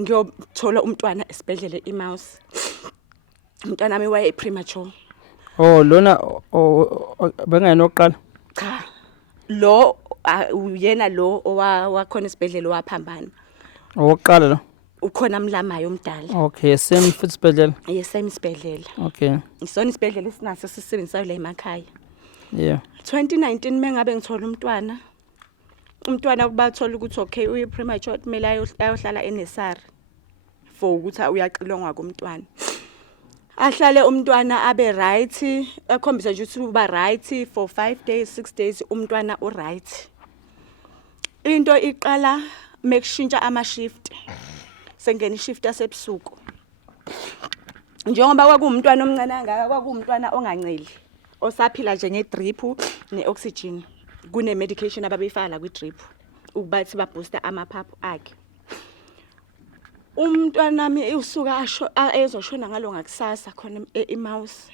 ngiyothola umntwana esibedlela eEmmaus umntwana wami waye premature lona bengayinoqala cha lo uyena lo owakhona esibedlela waphambana oqala lo ukhona mlamayo omdala okay same futhi isibedlela same isibedlela okay isona isibedlela esinaso sisebenzayo la emakhaya yeah 2019 mengabe ngithola umntwana kubathola ukuthi okay uyi premature kumele ayohlala eNesari for ukuthi uyaqilongwa komntwana. Ahlale umntwana abe right, akhombisa nje ukuthi uba right for 5 days 6 days umntwana u right. Into iqala mekushintsha ama shift. Sengena ishift yasebusuku. Njengoba kwakuwumntwana omncane kangaka kwakuwumntwana onganceli. Osaphila nje ngedrip neoxygen. Kune medication ababeyifaka la kwi-drip ukubathi ba booster amaphaphu akhe. Umntwana nami usuka ezoshona ngalo ngakusasa khona eMouse.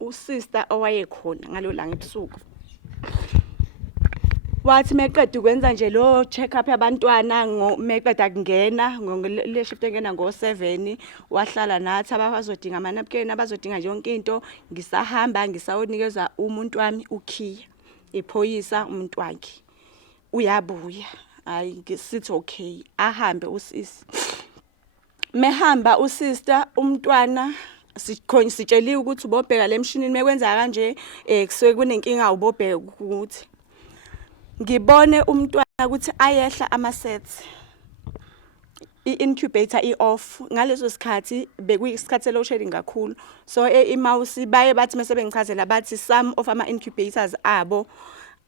Usister owayekhona ngalo langa ebusuku. Wathi meqeda ukwenza nje lo check up yabantwana meqeda kungena le shift engena ngo7 wahlala nathi abazodinga ama napkin abazodinga yonke into ngisahamba ngisawonikeza umuntu wami ukhiya iphoyisa umuntu wakhe uyabuya hayi ngisithi okay ahambe usisi mehamba usister umntwana sitsheliwe ukuthi ubobheka lemshinini mekwenza kanje kusuke kunenkinga ubobheka ukuthi ngibone umntwana ukuthi ayehla ama sets i-incubator i-off ngaleso sikhathi bekuyisikhathi load shedding kakhulu so iMouse baye bathi mase bengichazela bathi some of ama incubators abo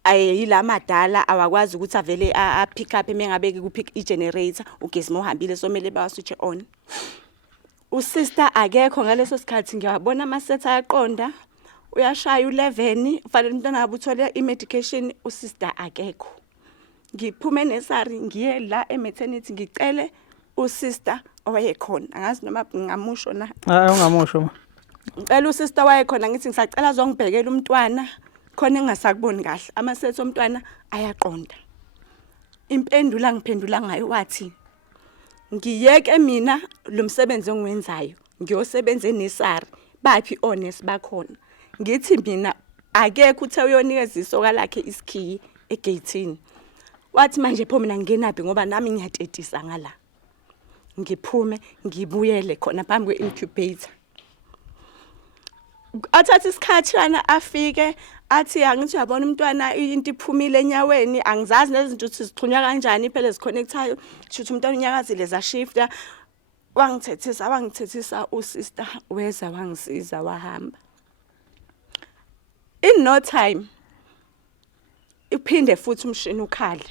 ayila madala awakwazi ukuthi avele a pick up mengabe kupick i-generator ugesi mohambile so mele bawa switch on. Usister akekho ngaleso sikhathi ngiyabona ama sets ayaqonda uyashaya u11 ufanele umntwana abuthole i-medication usister akekho. Ngiphume nesari ngiye la ematernity ngicele usister owayekhona angazi noma ngamusho na ungamusho ma ngicela usister wayekhona ngithi ngisacela azongibhekela umntwana khona engasakuboni kahle amasetho omntwana ayaqonda. Impendula ngiphendula ngayo wathi ngiyeke mina lo msebenzi engiwenzayo ngiyosebenza enesari baphi honest bakhona ngithi mina akekho uthe uyonikeza isoka lakhe isikhiyi egatini. Wathi manje pho mina ngingenaphi ngoba nami ngiyatetisa ngala. Ngiphume ngibuyele khona phambi kwe-incubator. Athatha isikhathi lana afike athi angithi uyabona umntwana into iphumile enyaweni angizazi nezinto ukuthi zixhunywa kanjani phela ziconnectayo ukuthi umntwana unyakazile za shifta wangithethisa usister weza wangisiza wahamba. In no time iphinde futhi umshini ukhale.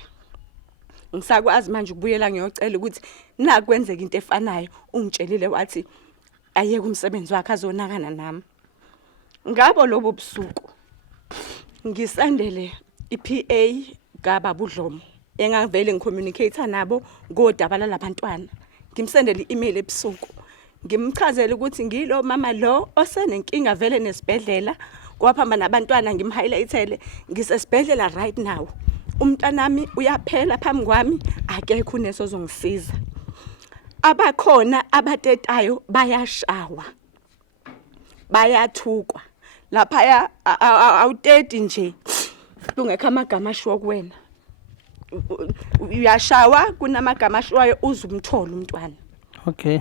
Ngisakwazi manje ukubuyela ngiyocela ukuthi nakwenzeka into efanayo ungitshelile wathi ayeke umsebenzi wakhe azonakana nami. Ngabo lobo busuku ngisandele iPA kaBaba uDlomo engavele ngicommunicate nabo ngodaba labantwana. Ngimsendele i-email ebusuku ngimchazela ukuthi ngilo mama lo osenenkinga vele nesibhedlela kwaphamba nabantwana ngimhighlightele ngisesibhedlela right now. Umntanami uyaphela phambi kwami akekho uneso ozongisiza. Abakhona abatetayo bayashawa. Bayathukwa. Lapha awuteti nje. Ungekho amagama ashiwo kuwena. Uyashawa kunamagama ashiwayo uzumthola umntwana. Okay.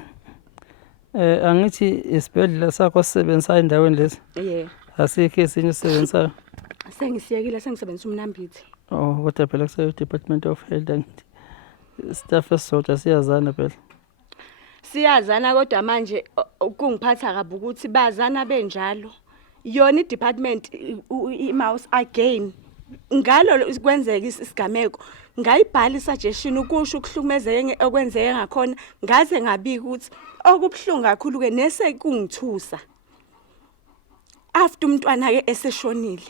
Angithi isibhedlela sakho sisebenza endaweni lezi. Asikho esinye sisebenza. Sengisiyekile sengisebenzisa umnambithi. Oh, kodwa phela kuse Department of Health angithi. Staff esisodwa siyazana phela. Siyazana kodwa manje kungiphatha kabi ukuthi bazana benjalo. Yona idepartment iMouse again ngalo kwenzeka isigameko ngayibhala isuggestion ukusho ukuhlukumezeka okwenzeke ngakhona ngaze ngabika ukuthi okubhlungu kakhulu ke nese kungithusa. After umntwana ke eseshonile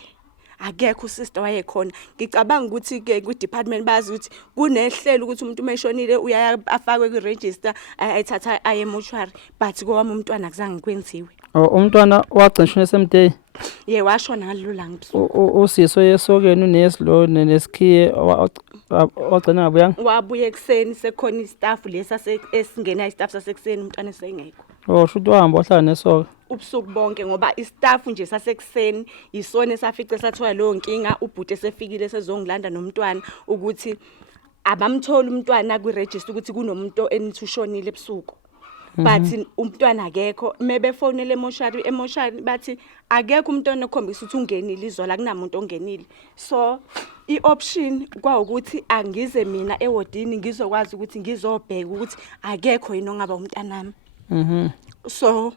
akekho usister wayekhona ngicabanga ukuthi ke ku department bazi ukuthi kunehlelo ukuthi umuntu umeshonile uyaya afakwe ku register ayithatha aye mortuary but kwami umntwana akuzange kwenziwe. Umntwana wagcinshwe esemday. Washona ngalula ngibusuku. Usiso yesokeni uneslo nesikhiye wagcina ngabuyanga. Wabuye ekseni sekhona istaff lesa esingena istaff sasekuseni umntwana esengekho. Shuthi wahamba wahlala nesoka. Ubusuku bonke ngoba istaff nje sasekuseni isone safice sathola leyo nkinga ubhuti esefikile sezongilanda nomntwana ukuthi abamthola umntwana ku register ukuthi kunomuntu enithushonile ebusuku. But umntwana akekho mebefonele emoshari bathi akekho umntwana okhombisa ukuthi ungenile izolo akunamuntu ongenile. So I-option kwawukuthi angize mina ewodini ngizokwazi ukuthi ngizobheka ukuthi akekho yini ongaba umntanami. So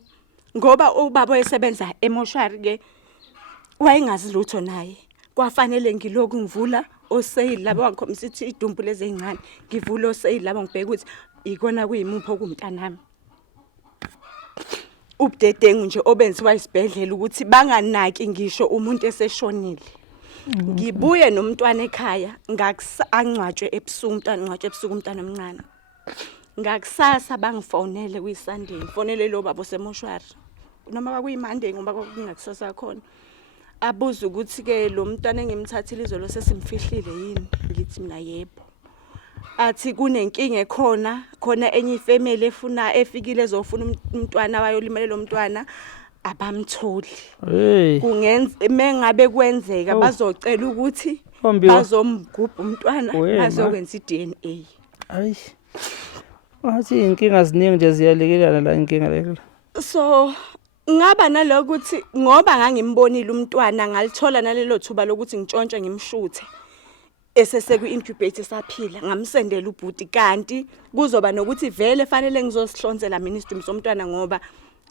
ngoba ubaba oyesebenza emoshari ke wayengazi lutho naye. Kwafanele ngiloku ngivula oseyili labo wangikhombisa ukuthi idumbu lezi ezincane ngivula oseyili labo ngibheka ukuthi ikona kuyimuphi okumntanami. Ubudedengu nje obenziwa isibhedlela ukuthi banganaki ngisho umuntu eseshonile. Ngibuye nomntwana ekhaya angcwatshwe ebusuku umntwana omncane. Ngakusasa bangifonele kuyiSunday ngifonele lo baba osemoshwari noma kwakuyiMonday ngoba kwakungakusasa khona. Abuza ukuthi ke lo mntwana engimthathile izolo sesimfihlile yini? Ngithi mina yebo. Athi kunenkinga khona enye ifamily efikile ezofuna umntwana wayolimele lo mntwana abamtholi. Kungenza mengabe kwenzeka bazocela ukuthi bazomgubha umntwana bazokwenza iDNA. Hayi. Wathi inkinga ziningi nje ziyalekelana la inkinga leyo. So ngaba naloku ukuthi ngoba ngangimbonile umntwana ngalithola nalelo thuba lokuthi ngitshontshe ngimshuthe. Esese ku-incubator saphila ngamsendela ubhuti kanti kuzoba nokuthi vele fanele ngizosihlonzela mina isidumbu somntwana ngoba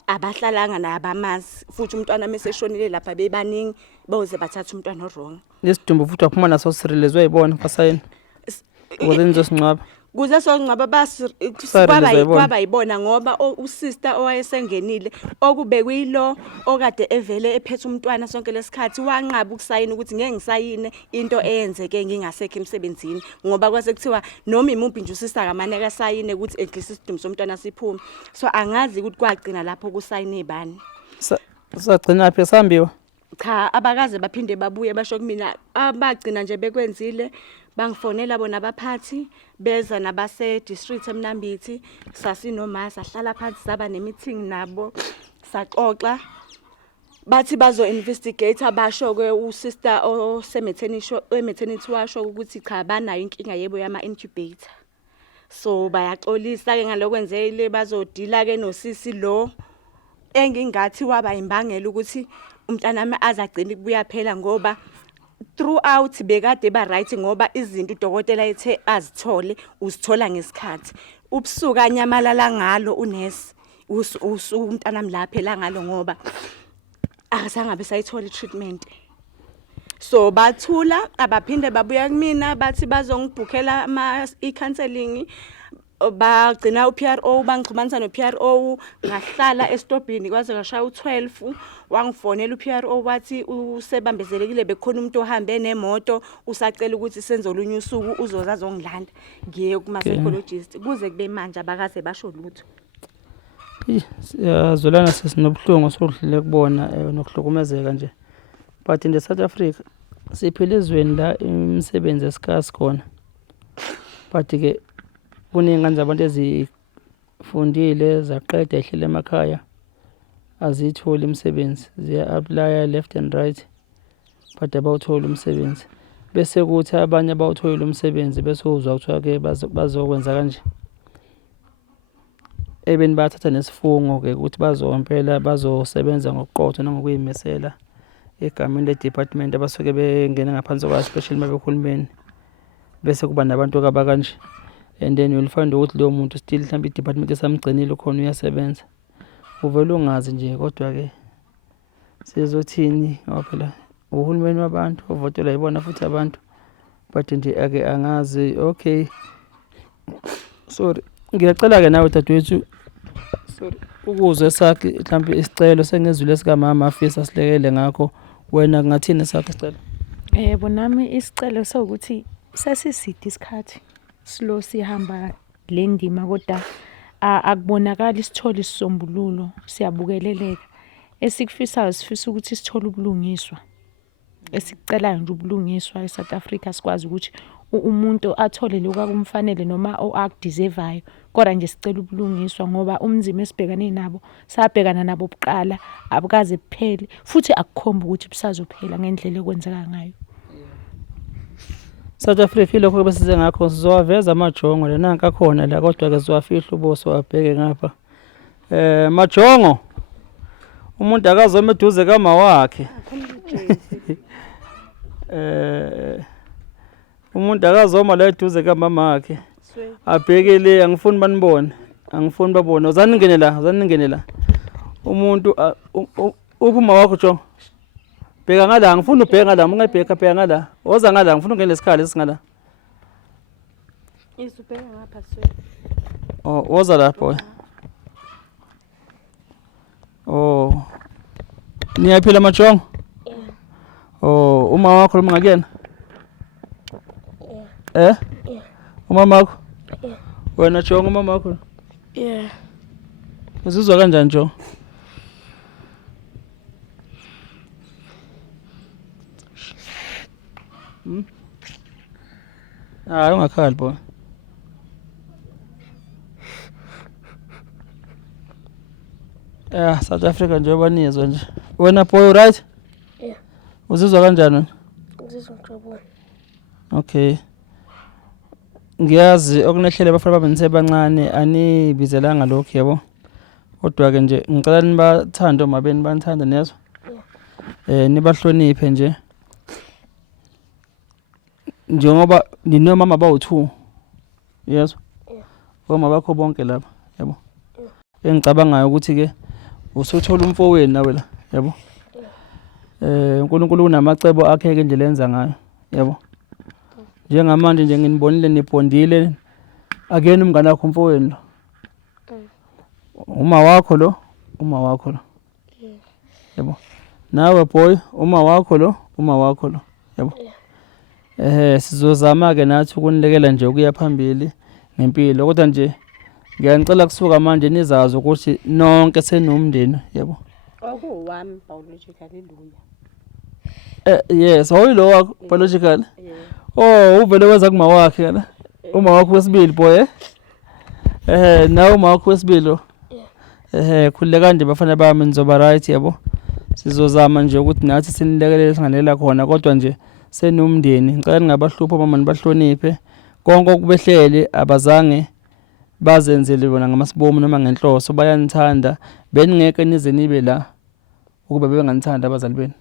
abahlalanga naye abamazi futhi umntwana meseshonile lapha bebaningi boze bathatha umntwana wrong. Lesidumbu futhi waphuma naso sirilezwe ayibona kwasayini. Ukuze nizosingcwaba. Kuze songcwaba kwaba yibona ngoba usister owayesengenile okubekuyilo okade evele ephethe umntwana sonke lesikhathi wanqaba ukusayina ukuthi ngeke ngisayine into eyenzeke ngingasekho emsebenzini ngoba kwase kuthiwa noma imuphi nje usister kamane akasayine ukuthi at least isidumbu somntwana siphume. So angazi ukuthi kwagcina lapho kusayine ibani. Sagcina phi sambiwa? Cha abakaze baphinde babuye basho kumina abagcina nje bekwenzile. Bangifonela bona abaphathi beza nabase district eMnambithi sasinoma sahlala phansi saba nemeeting nabo saxoxa bathi bazo investigate abasho ke usister osematernity washo ukuthi cha banayo inkinga yebo yama incubator. So bayaxolisa ke ngalokwenzele bazodila ke nosisi lo engingathi waba imbangela ukuthi umntanami azagcina kubuya phela ngoba throughout bekade ba right ngoba izinto udokotela ethe azithole uzithola ngesikhathi ubusuka anyamalala ngalo unesi umntanami la phela ngalo ngoba akasangabe sayithola treatment. So bathula abaphinde babuya kumina bathi bazongibhukhela i-counseling bagcina uPRO bangixhumanisa noPRO ngahlala estobhini kwaze kwashaya u12 wangifonela uPRO wathi usebambezelekile bekhona umuntu ohambe nemoto usacela ukuthi senze olunye usuku uzoza azongilanda ngiye kuma psychologist kuze kube manje abakaze basho lutho. Siyazolana sesinobuhlungu sokudlule kubona nokuhlukumezeka nje. But in the South Africa siphila ezweni la imisebenzi escarce khona. But ke kuningi abantu ezifundile zaqeda ehlele emakhaya azitholi imisebenzi ziya apply left and right but abawuthola umsebenzi bese kuthi abanye abawuthola umsebenzi bese uzwa kuthiwa ke bazokwenza kanje ebeni bathatha nesifungo ke ukuthi bazompela bazosebenza ngokuqotho nangokuyimisela egameni le-department abasuke bengena ngaphansi kwa special mabehulumeni bese kuba nabantu abakanje. And then you'll find ukuthi lo muntu still mhlawumbe i-department esamgcinile khona uyasebenza uvela ungazi nje kodwa ke sizothini ngoba phela uhulumeni wabantu ovotela yibona futhi abantu but nje ake angazi. Okay, sorry ngiyacela ke nawe dadewethu sorry ukuzwe sakhe mhlawumbe isicelo sengezwile sika mama afisa silekele ngakho wena kungathini sakhe isicelo? Yebo nami isicelo sokuthi sesiside isikhathi slow sihamba le ndima kodwa akubonakala isithola isisombululo siyabukeleleka esikufisayo sifisa ukuthi sithole ubulungiswa esicelayo nje ubulungiswa eSouth Africa sikwazi ukuthi umuntu athole lokho akumfanele noma akudeservayo kodwa nje sicela ubulungiswa ngoba umzimo esibhekane nabo sabhekana nabo obuqala abukaze kuphele futhi akukhomba ukuthi busazophela ngendlela ekwenzeka ngayo. South Africa lokho besize ngakho sizowaveza amajongo lena ngakhona la kodwa ke sizowafihla ubuso wabheke ngapha. Majongo umuntu akazome eduze kama wakhe. Umuntu akazoma la eduze kamama wakhe. Abheke le angifuni banibone. Angifuni babone. Uzani ningene la. Umuntu uphuma wakho Jongo. Bheka ngala angifuni ubheka ngala, ungabheka bheka ngala. Woza ngala ngifuna ungene lesikhala esingala. Isubheka ngapha Oh, woza lapho. Oh. Niyaphila majongo? Oh, uma wakho lo ngakuyena? Umama wakho? Wena Jongo umama wakho? Uzizwa kanjani Jongo? Hayi ungakhali boy. South Africa nje banizwa nje. Wena boy right? Uzizwa kanjani? Ngizizwa ngijabule. Okay. Ngiyazi okunehlele abafana bami nisebancane anibizelanga lokho yabo. Kodwa ke nje ngicela nibathande omabeni banithanda nezwe. Nibahloniphe nje. Njengoba ninomama bawu2. Yezwa. Oma bakho bonke lapha, yabo. Engicabangayo ukuthi ke usuthola umfowenu nawe la, yabo. uNkulunkulu unamacebo akhe ke nje lenza ngayo, yabo. Njengamanje nje nginibonile nibondile akuyena umngane wakho umfowenu lo. Uma wakho lo. Yabo. Nawe boy, uma wakho lo, yabo. Sizozama ke nathi ukunilekela nje ukuya phambili ngempilo kodwa nje ngiyanicela kusuka manje nizazi ukuthi nonke senomndeni, yabo. Okuwami biological iluya. Yes, oyilo wakho biological. Uvele wenza kuma wakhe la. Uma wakho wesibili boy. Nawe uma wakho wesibili. Khuleka kanje bafana bami nizoba right, yabo. Sizozama nje ukuthi nathi sinilekelele singanelela khona kodwa nje senomndeni. Ngicela ningabahlupha mama nibahloniphe. Konke okubehlele abazange bazenzele bona ngamasibomu noma ngenhloso bayanithanda beningeke nize nibe la ukuba bebenganithanda abazali benu.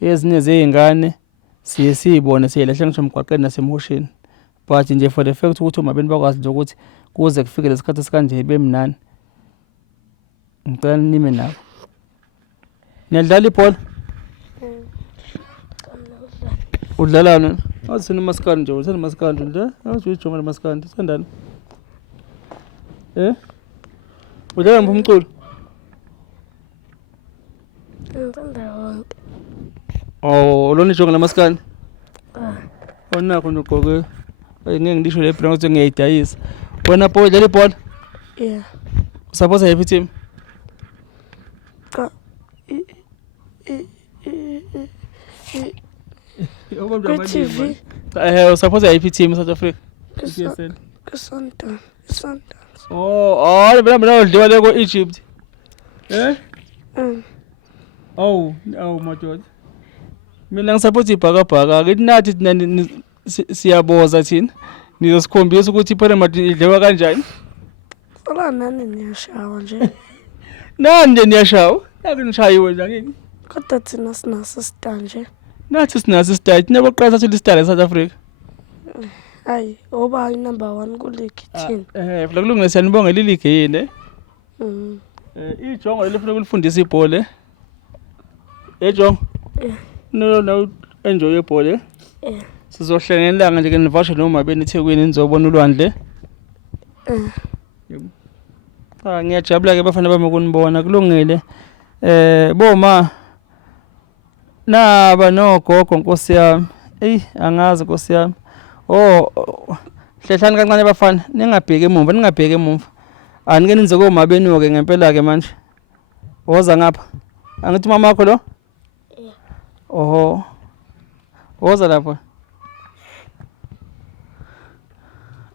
Ezinye zezingane siyibone siyelahla ngisho emgwaqeni nasemhosheni. But nje for the fact ukuthi omabeni bakwazi nje ukuthi kuze kufike lesikhathi esikanje bemnani. Ngicela nime nabo. Niyadlala ibhola? Udlalana? Awusini maskandi nje, uthanda maskandi nje? Awuzijonga maskandi, sandani? Udlala ngiphi umculo? Ngithanda wonke. Lona ijonga lamaskandi? Nakho nogqoke. Ngeke ngisho le brand ukuthi ngiyayidayisa. Wena boy udlala ibhola? Suppose happy team. TV. Suppose happy team South Africa. Sundowns. Mina udliwa le ko Egypt. Madoda. Mina ngisupport ibhakabhaka ke nathi siyaboza thina. Nizosikhombisa ukuthi iPhalamat idliwa kanjani. Ola nani niyashawa nje. Nani nje niyashawa? Yake nishayiwe nje ngini. Kodwa thina sinaso sitanje. Nathi sinaso isitayiti neboqala sathi isitayiti eSouth Africa. Hayi, oba number 1 ku league thina. Funa kulungile siyanibonga le league yini. Ijongo lelifuna ukulifundisa ibhola. Jongo. No enjoy ibhola. Sizohlengelanga nje ke nivashe noma beniThekwini nizobona ulwandle. Yebo. Ngiyajabula ke bafana bami ukunibona kulungile. Boma naba nogogo Nkosi yami. Angazi Nkosi yami. Hlehlani kancane bafana ningabheki emumva. Anike ninze komabenu ke ngempela ke manje. Woza ngapha. Angithi mama wakho lo? Woza lapha.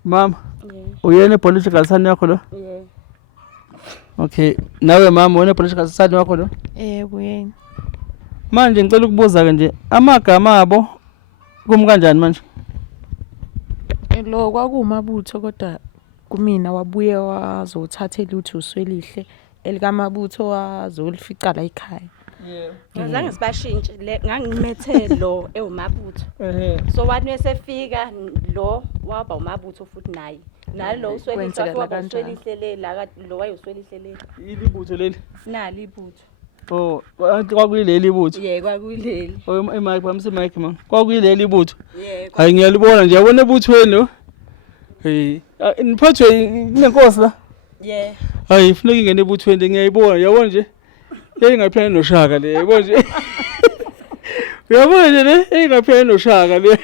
Mama. Uyena political sani yakho lo? Okay. Nawe mama wena political sani wakho lo? Kuyena. Manje ngicela ukubuza ke nje amagama abo kum kanjani manje? Lo kwakumabutho kodwa kumina wabuye wazothathela uthi uswelihle elikamabutho wazolifica la ekhaya. ngazange sibashintshe ngangimethe lo ewumabutho so wathi mesefika lo waba umabutho futhi naye nalo uswelihle waba uswelihle la lo wayuswelihle le ilibutho leli nali ibutho kwakuyileli ibutho kwakuyileli mic phamsi mic man kwakuyileli ibutho hayi ngiyalibona nje yabona ebuthweni hey niphathwe inenkosi la hayi funeka ingene ebuthweni ngiyayibona yabona nje engaphela noshaka le yabona nje uyabona nje le engaphela noshaka le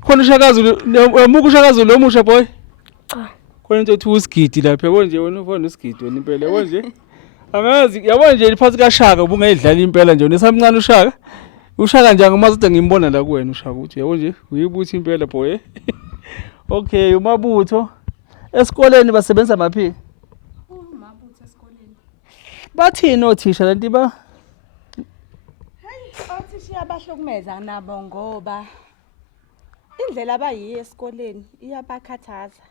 khona ushakazi yamuka ushakazi lo musha boy cha khona into ethi usigidi lapha yabona nje wena ufana usigidi wena impela yabona nje angazi yabona nje iphathi kaShaka ubungayidlala impela nje nesamncane ushaka nje angimazi ngimbona la kuwena ushaka ukuthi yabona nje uyibuthi impela boy okay umabutho esikoleni basebenza maphi umabutho esikoleni bathini othisha lento ba othisha abahlukumeza nabo ngoba indlela abayiyo esikoleni iyabakhathaza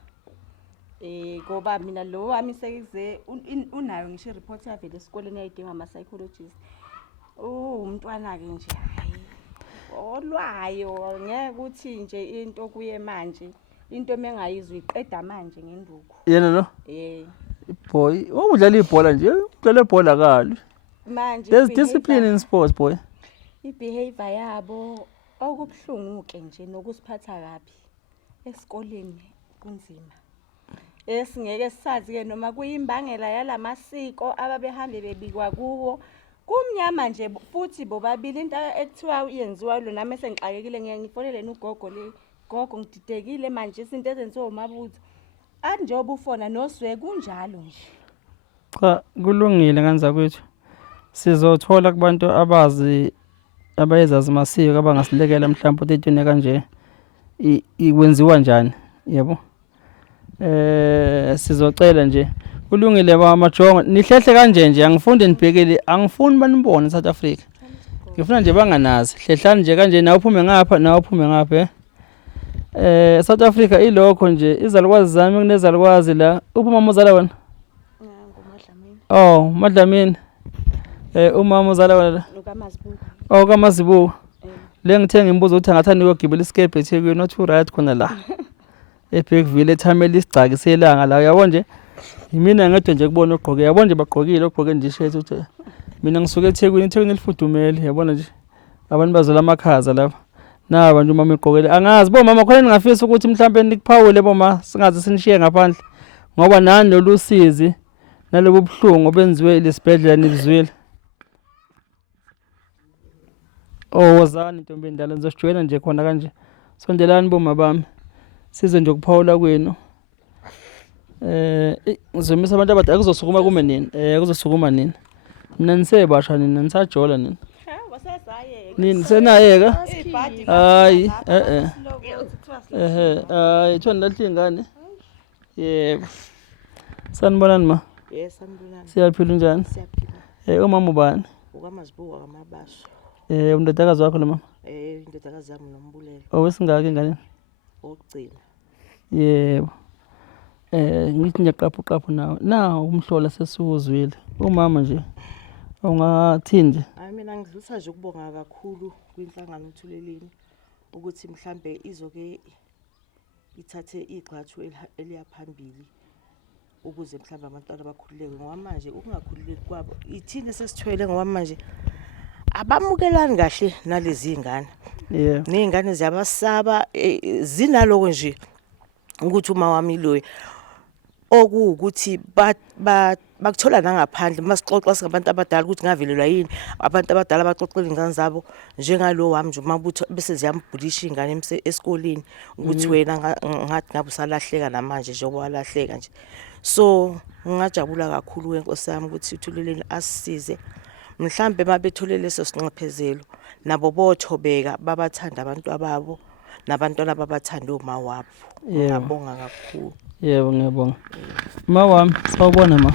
ngoba mina lo wami sekuze unayo ngisho report yavela esikoleni ayidinga ama psychologists umntwana ke nje hayi olwayo ngeke ukuthi nje into kuye manje into mengayizwe iqeda manje ngenduku yena no boy udlala ibhola nje udlala ibhola kali manje there's discipline in sports boy ibehavior yabo okubhlungu ke nje nokusiphatha kabi esikoleni kunzima esingeke sisazi ke noma kuyimbangela yalamasiko ababehambe bebikwa kuwo kumnyama nje futhi bobabili into ekuthiwa yenziwa lo nami sengixakekile ngiyafonela ugogo le gogo ngididekile manje izinto ezenziwa umabutho athi njengoba ufona noswe kunjalo nje cha kulungile kanza kwethu sizothola kubantu abazi abayezazi masiko abangasilekela mhlawumbe ukuthi into kanje ikwenziwa njani yebo sizocela nje kulungile bamajongo nihlehle kanje nje angifunde nibhekele angifuni banibone eSouth Africa ngifuna nje banganazi hlehlani nje kanje nawe uphume ngapha nawe uphume ngapha South Africa ilokho nje izalukwazi zami kunezalukwazi la uphuma uzala wena Madlamini umama uzala wena kaMazibuko le ngithenga imbuzo uthi angathanda ukugibela isikebhe eThekwini not right khona la eBergville ethamela isigcaki selanga la yabo nje mina ngedwe nje kubona ugqoke yabo nje bagqokile ugqoke nje ishirt uthi mina ngisuka eThekwini elifudumele yabona nje abantu bazola amakhaza lapha naba nje umama egqokele angazi bo mama khona ningafisa ukuthi mhlambe nikuphawule boma singaze sinishiye ngaphandle ngoba nani nolusizi nalobu buhlungu benziwe lesibhedlela nibizwile wozani intombi endala nizosijwayela nje khona kanje sondelani boma bami size nje ukuphawula kwenu ngizomisa abantu abadala kuzosukuma kume nini kuzosukuma nini mina nisebasha nini nisajola nini nini senayeka hayi hayi thona lahlingane yebo sanibonani ma sanibonani siyaphila njani siyaphila umama ubani ukaMazibuko kaMabasha undodakazi wakho lo mama indodakazi yami noMbulelo owesingaki ngane okugcina yebo ngithi ngiyaqapha nawe umhlola sesiwuzwile umama nje ungathini nje mina ngidlulisa nje ukubonga kakhulu kwinhlangano uThuleleni ukuthi mhlambe izoke ithathe igxathu eliyaphambili ukuze mhlambe abantwana bakhululeke ngoba manje ukungakhululeki kwabo ithini sesithwele ngoba manje abamukelani kahle nalezi ingane nezingane ziyabasaba zinaloko nje ukuthi uma wami loyi okuwukuthi bakuthola ngaphandle masixoxa singabantu abadala ukuthi ngavelelwa yini abantu abadala baxoxela ingane zabo njengalo wami nje umabutho bese ziyambhulisha ingane esikoleni ukuthi wena ngathi ngabe usalahleka namanje njengoba walahleka nje so ngajabula kakhulu wenkosi yami ukuthi uThuleleni asisize mhlambe mabethole leso sinqephezelo nabo bothobeka babathanda abantu ababo nabantwana ababathanda oma wabo ngiyabonga kakhulu yebo ngiyabonga ma wami sawubona ma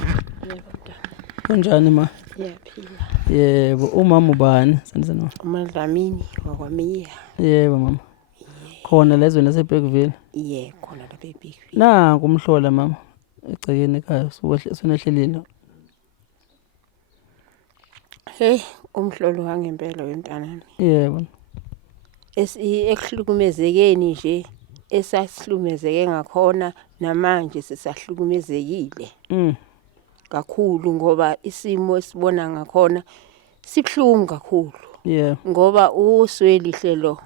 kunjani ma Yaphila. yebo umama ubani senzeni uMadlamini wakwamiya yebo mama khona lezo naseBergville khona lapha eBergville nangu umhlola mama egcekeni ekhaya sonehlelile hey umhlolo wangempela wemntanami. Yebo. Ekuhlukumezekeni nje esasihlumezeke ngakhona namanje sisahlukumezekile kakhulu ngoba isimo esibona ngakhona sibhlungu kakhulu. Yeah. Ngoba uswelihle lo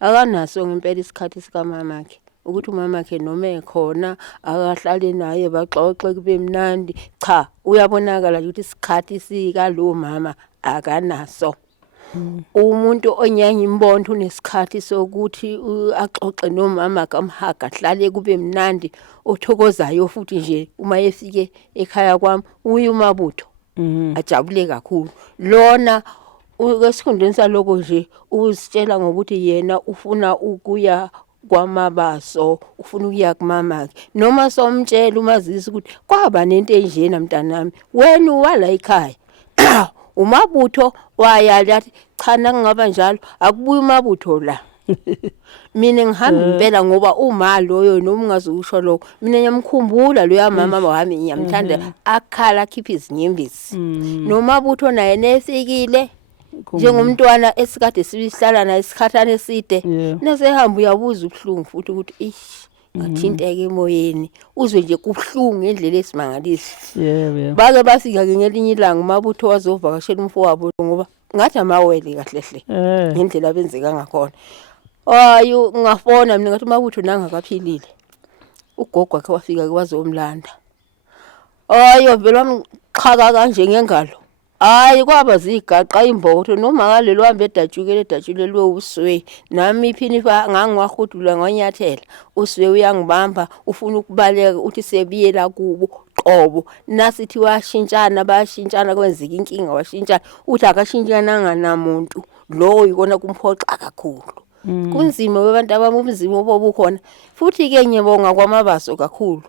akanaso ngempela isikhathi sika mamakhe ukuthi umamakhe noma ekhona akahlale naye baxoxe kube mnandi. Cha, uyabonakala ukuthi isikhathi sika lo mama akanaso. Umuntu onyanya imbondo unesikhathi sokuthi axoxe nomama kamhaga ahlale kube mnandi othokozayo futhi nje uma efike ekhaya kwami uyumabutho ajabule kakhulu. Lona kwesikhundleni saloko nje uzitshela ngokuthi yena ufuna ukuya kwamabaso, ufuna ukuya kumamakhe. Noma somtshela umazisi ukuthi kwaba nento enjena mntanami, wena wala ekhaya. Umabutho wayala athi cha nakungaba njalo akubuye umabutho la. Mina ngihamba impela ngoba uma loyo noma ungazokusho lokho mina ngiyamkhumbula lo yamama wami ngiyamthanda akhala akhipha izinyembezi. Nomabutho naye nefikile njengomntwana esikade sibihlala naye isikhathana eside nesehamba uyabuza ubhlungu futhi ukuthi ngathinteke emoyeni uzwe nje kubhlungu ngendlela esimangalisi. Yebo. Bake bafika ke ngelinye ilanga umabutho wazovakashela umfowabo ngoba ngathi amawele kahle hle ngendlela abenzeka ngakhona. Ayo ngafona mina ngathi umabutho nangakaphilile. Ugogo wakhe wafika ke wazomlanda. Ayo vele wamxhaka kanje ngengalo. Hayi kwaba zigaqa imbotho noma ngalelo hambe edatshulelwe uswe nami iphinifa ngangiwahudula ngonyathela uswe uyangibamba ufuna ukubaleka uthi sebiyela kubo qobo nasithi washintshana bayashintshana kwenzeka inkinga washintshana uthi akashintshana nganamuntu lo ikona kumphoxa kakhulu. Kunzima webantu abamumzimo obukhona futhi ke ngiyabonga kwamabaso kakhulu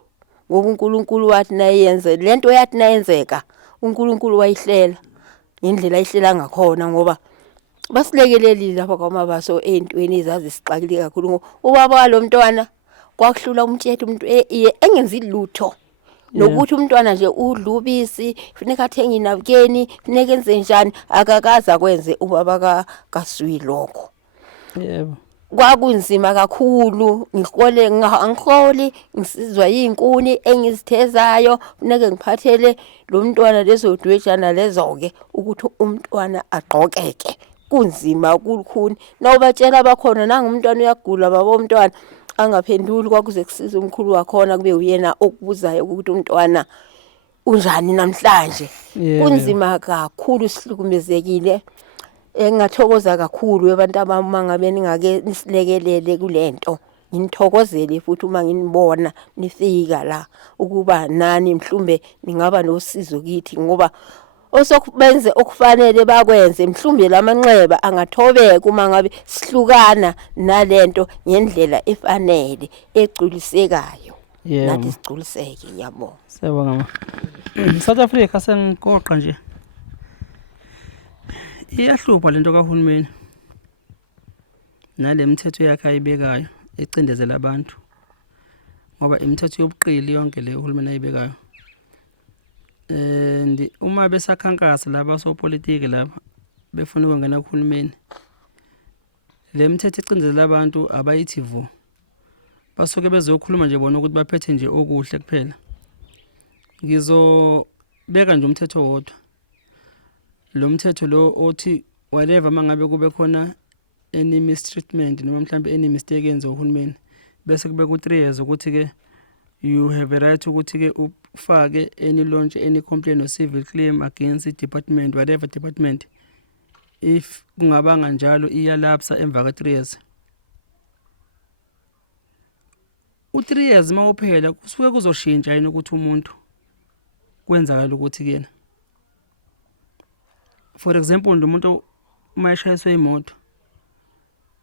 ngoba uNkulunkulu wathi nayenze lento yathi nayenzeka uNkulunkulu wayihlela ngendlela ayihlela ngakhona ngoba basilekelelile lapha kwamabaso entweni izazi sixakile kakhulu. Ubaba lo mntwana kwakuhlula umthetho umuntu engenzi lutho nokuthi umntwana nje udlubisi funeka athenga inabukeni funeka enze njani akakaza kwenze ubaba kaswi lokho. Yebo. Kwakunzima kakhulu ngiholi ngisizwa yinkuni engizthezayo funeke ngiphathele lo mntwana lezo dwejana lezo ke ukuthi umntwana agqokeke kunzima kulukhuni nawubatshela abakhona nanga umntwana uyagula babo umntwana angaphenduli kwakuze kusiza umkhulu wakhona kube uyena okubuzayo ukuthi umntwana unjani namhlanje. Kunzima kakhulu sihlukumezekile. Engathokoza kakhulu abantu abamangabe ningake nisilekelele kulento ngithokozele futhi uma nginibona nifika la ukuba nani mhlumbe ningaba nosizo kithi ngoba osokubenze okufanele bakwenze mhlumbe lamanxeba angathobeka uma ngabe sihlukana nalento ngendlela efanele egculisekayo nathi sigculiseke. Yabo Siyabonga. South Africa sengiqoqa nje iyahlupha lento kahulumeni nale mithetho yakhe ayibekayo ecindezela abantu ngoba imithetho yobuqili yonke le uhulumeni ayibekayo. Uma besakhankasa laba sopolitiki laba befuna ukungena kuhulumeni le mithetho ecindezela abantu abayithi vo basuke bezokhuluma nje bona ukuthi baphethe nje okuhle kuphela. Ngizobeka nje umthetho wodwa. Lo mthetho lo othi whatever mangabe kube khona any mistreatment noma mhlambe any mistake yenziwa uhulumeni bese kube ku 3 years ukuthi ke you have a right ukuthi ke ufake any launch any complaint or civil claim against the department whatever department if kungabanga njalo iyalapsa emva ka 3 years. U3 years mawuphela kusuke kuzoshintsha yini ukuthi umuntu kwenzakala ukuthi kuyena. For example umuntu uma eshayiswe imoto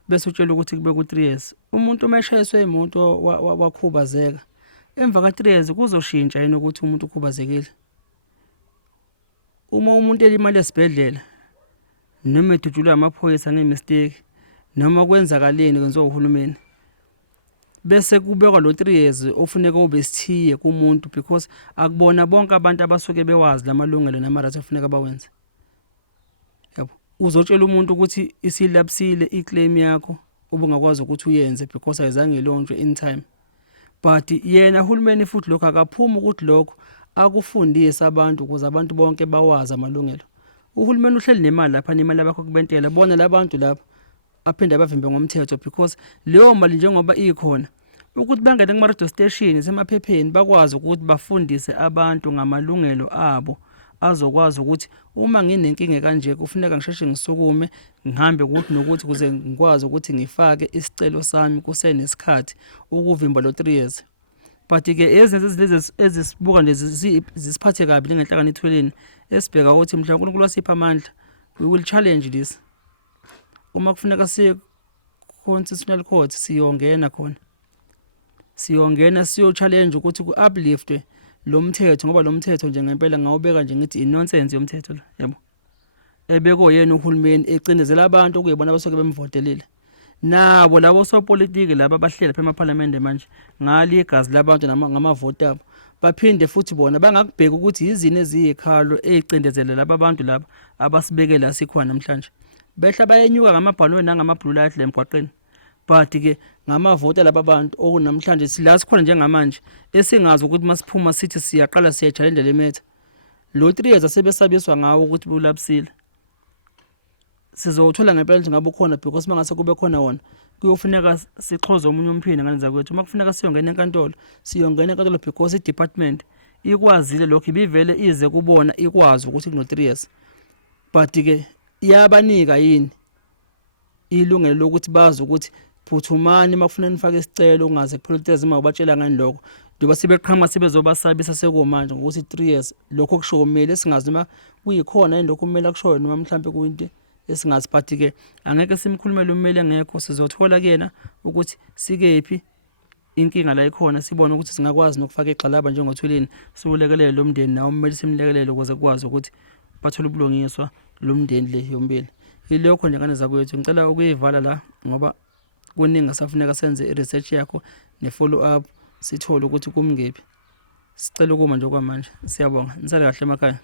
bese utshela ukuthi kube ku 3 years. Umuntu uma eshayiswe imoto wakhubazeka emva ka 3 years kuzoshintsha yini ukuthi umuntu ukhubazekile. Uma umuntu elimala esibhedlela noma edutshulwa amaphoyisa ngemistake noma kwenzakaleni kwenziwa uhulumeni bese kubekwa lo 3 years ofuneka ube sithiye kumuntu because akubona bonke abantu abasuke bewazi lamalungelo nama rights afuneka bawenze. uzotshela umuntu ukuthi isilapsile iclaim yakho ubungakwazi ukuthi uyenze because ayizange ilonjwe in time. But yena uhulumeni futhi lokho akaphuma ukuthi lokho akufundise abantu ukuze abantu bonke bawazi amalungelo. Uhulumeni uhleli nemali lapha nemali abakho kubentela bona labantu lapha aphinde abavimbe ngomthetho because leyo mali njengoba ikhona ukuthi bangene kuma radio station semaphepheni bakwazi ukuthi bafundise abantu ngamalungelo abo azokwazi ukuthi uma nginenkinga kanje kufuneka ngisheshe ngisukume ngihambe ukuthi nokuthi kuze ngikwazi ukuthi ngifake isicelo sami kusenesikhathi ukuvimba lo 3 years. But ke lezi ezisibuka lezi zisiphathe kabi ngenhlangano ithweleni esibheka ukuthi mhlawumbe uNkulunkulu wasipha amandla, we will challenge this. Uma kufuneka siye constitutional court siyongena khona, siyongena siyo challenge ukuthi ku upliftwe lo mthetho ngoba lo mthetho nje ngempela ngawubeka nje ngithi inonsense yomthetho lo, yebo. Ebeko yena uhulumeni ecindezela abantu okuyibona abasoke bemvotelile. Nabo labo sopolitiki laba abahlela phema parliament manje ngali igazi labantu ngamavoti abo baphinde futhi bona bangakubheka ukuthi izini eziyikhalo ezicindezela laba abantu laba abasibekela sikhona namhlanje. Behla bayenyuka ngamabhalwe nangamabhulu ahle emgwaqeni. But ke ngamavoti laba abantu okunamhlanje sila sikhona njengamanje esingazi ukuthi masiphuma sithi siyaqala siyachallenge le matter. Lo 3 years asebesabiswa ngawo ukuthi bulapsile. Sizothola ngempela nje ngabe ukhona because mangase kube khona wona kuyofuneka sixhoze omunye umphini nganza kwethu uma kufuneka siyongena enkantolo because i department ikwazile lokho ibivele ize kubona ikwazi ukuthi kuno 3 years. But ke iyabanika yini ilungelo lokuthi bazi ukuthi phuthumani makufuna nifake isicelo ungaze kupolitezi uma ubatshela ngani lokho ndoba sebeqhama sebezobasabisa sekomanje ukuthi 3 years lokho kusho kumele singazi noma kuyikhona yini lokho kumele akushoyo noma mhlambe kuyinto esingasiphathi ke angeke simkhulumele ummeli ngekho sizothola kuyena ukuthi sikephi inkinga la ikhona sibone ukuthi singakwazi nokufaka igxalaba njengothulini siulekelele lo mndeni nawo ummeli simlekelele ukuze kwazi ukuthi bathole ubulungiswa lo mndeni le yombili. Ilokho nje ngane zakwethu ngicela ukuyivala la ngoba kuningi asafuneka senze research yakho ne follow up sithole ukuthi kumngephi. Sicela ukuma nje kwamanje. Siyabonga. Nisale kahle emakhaya.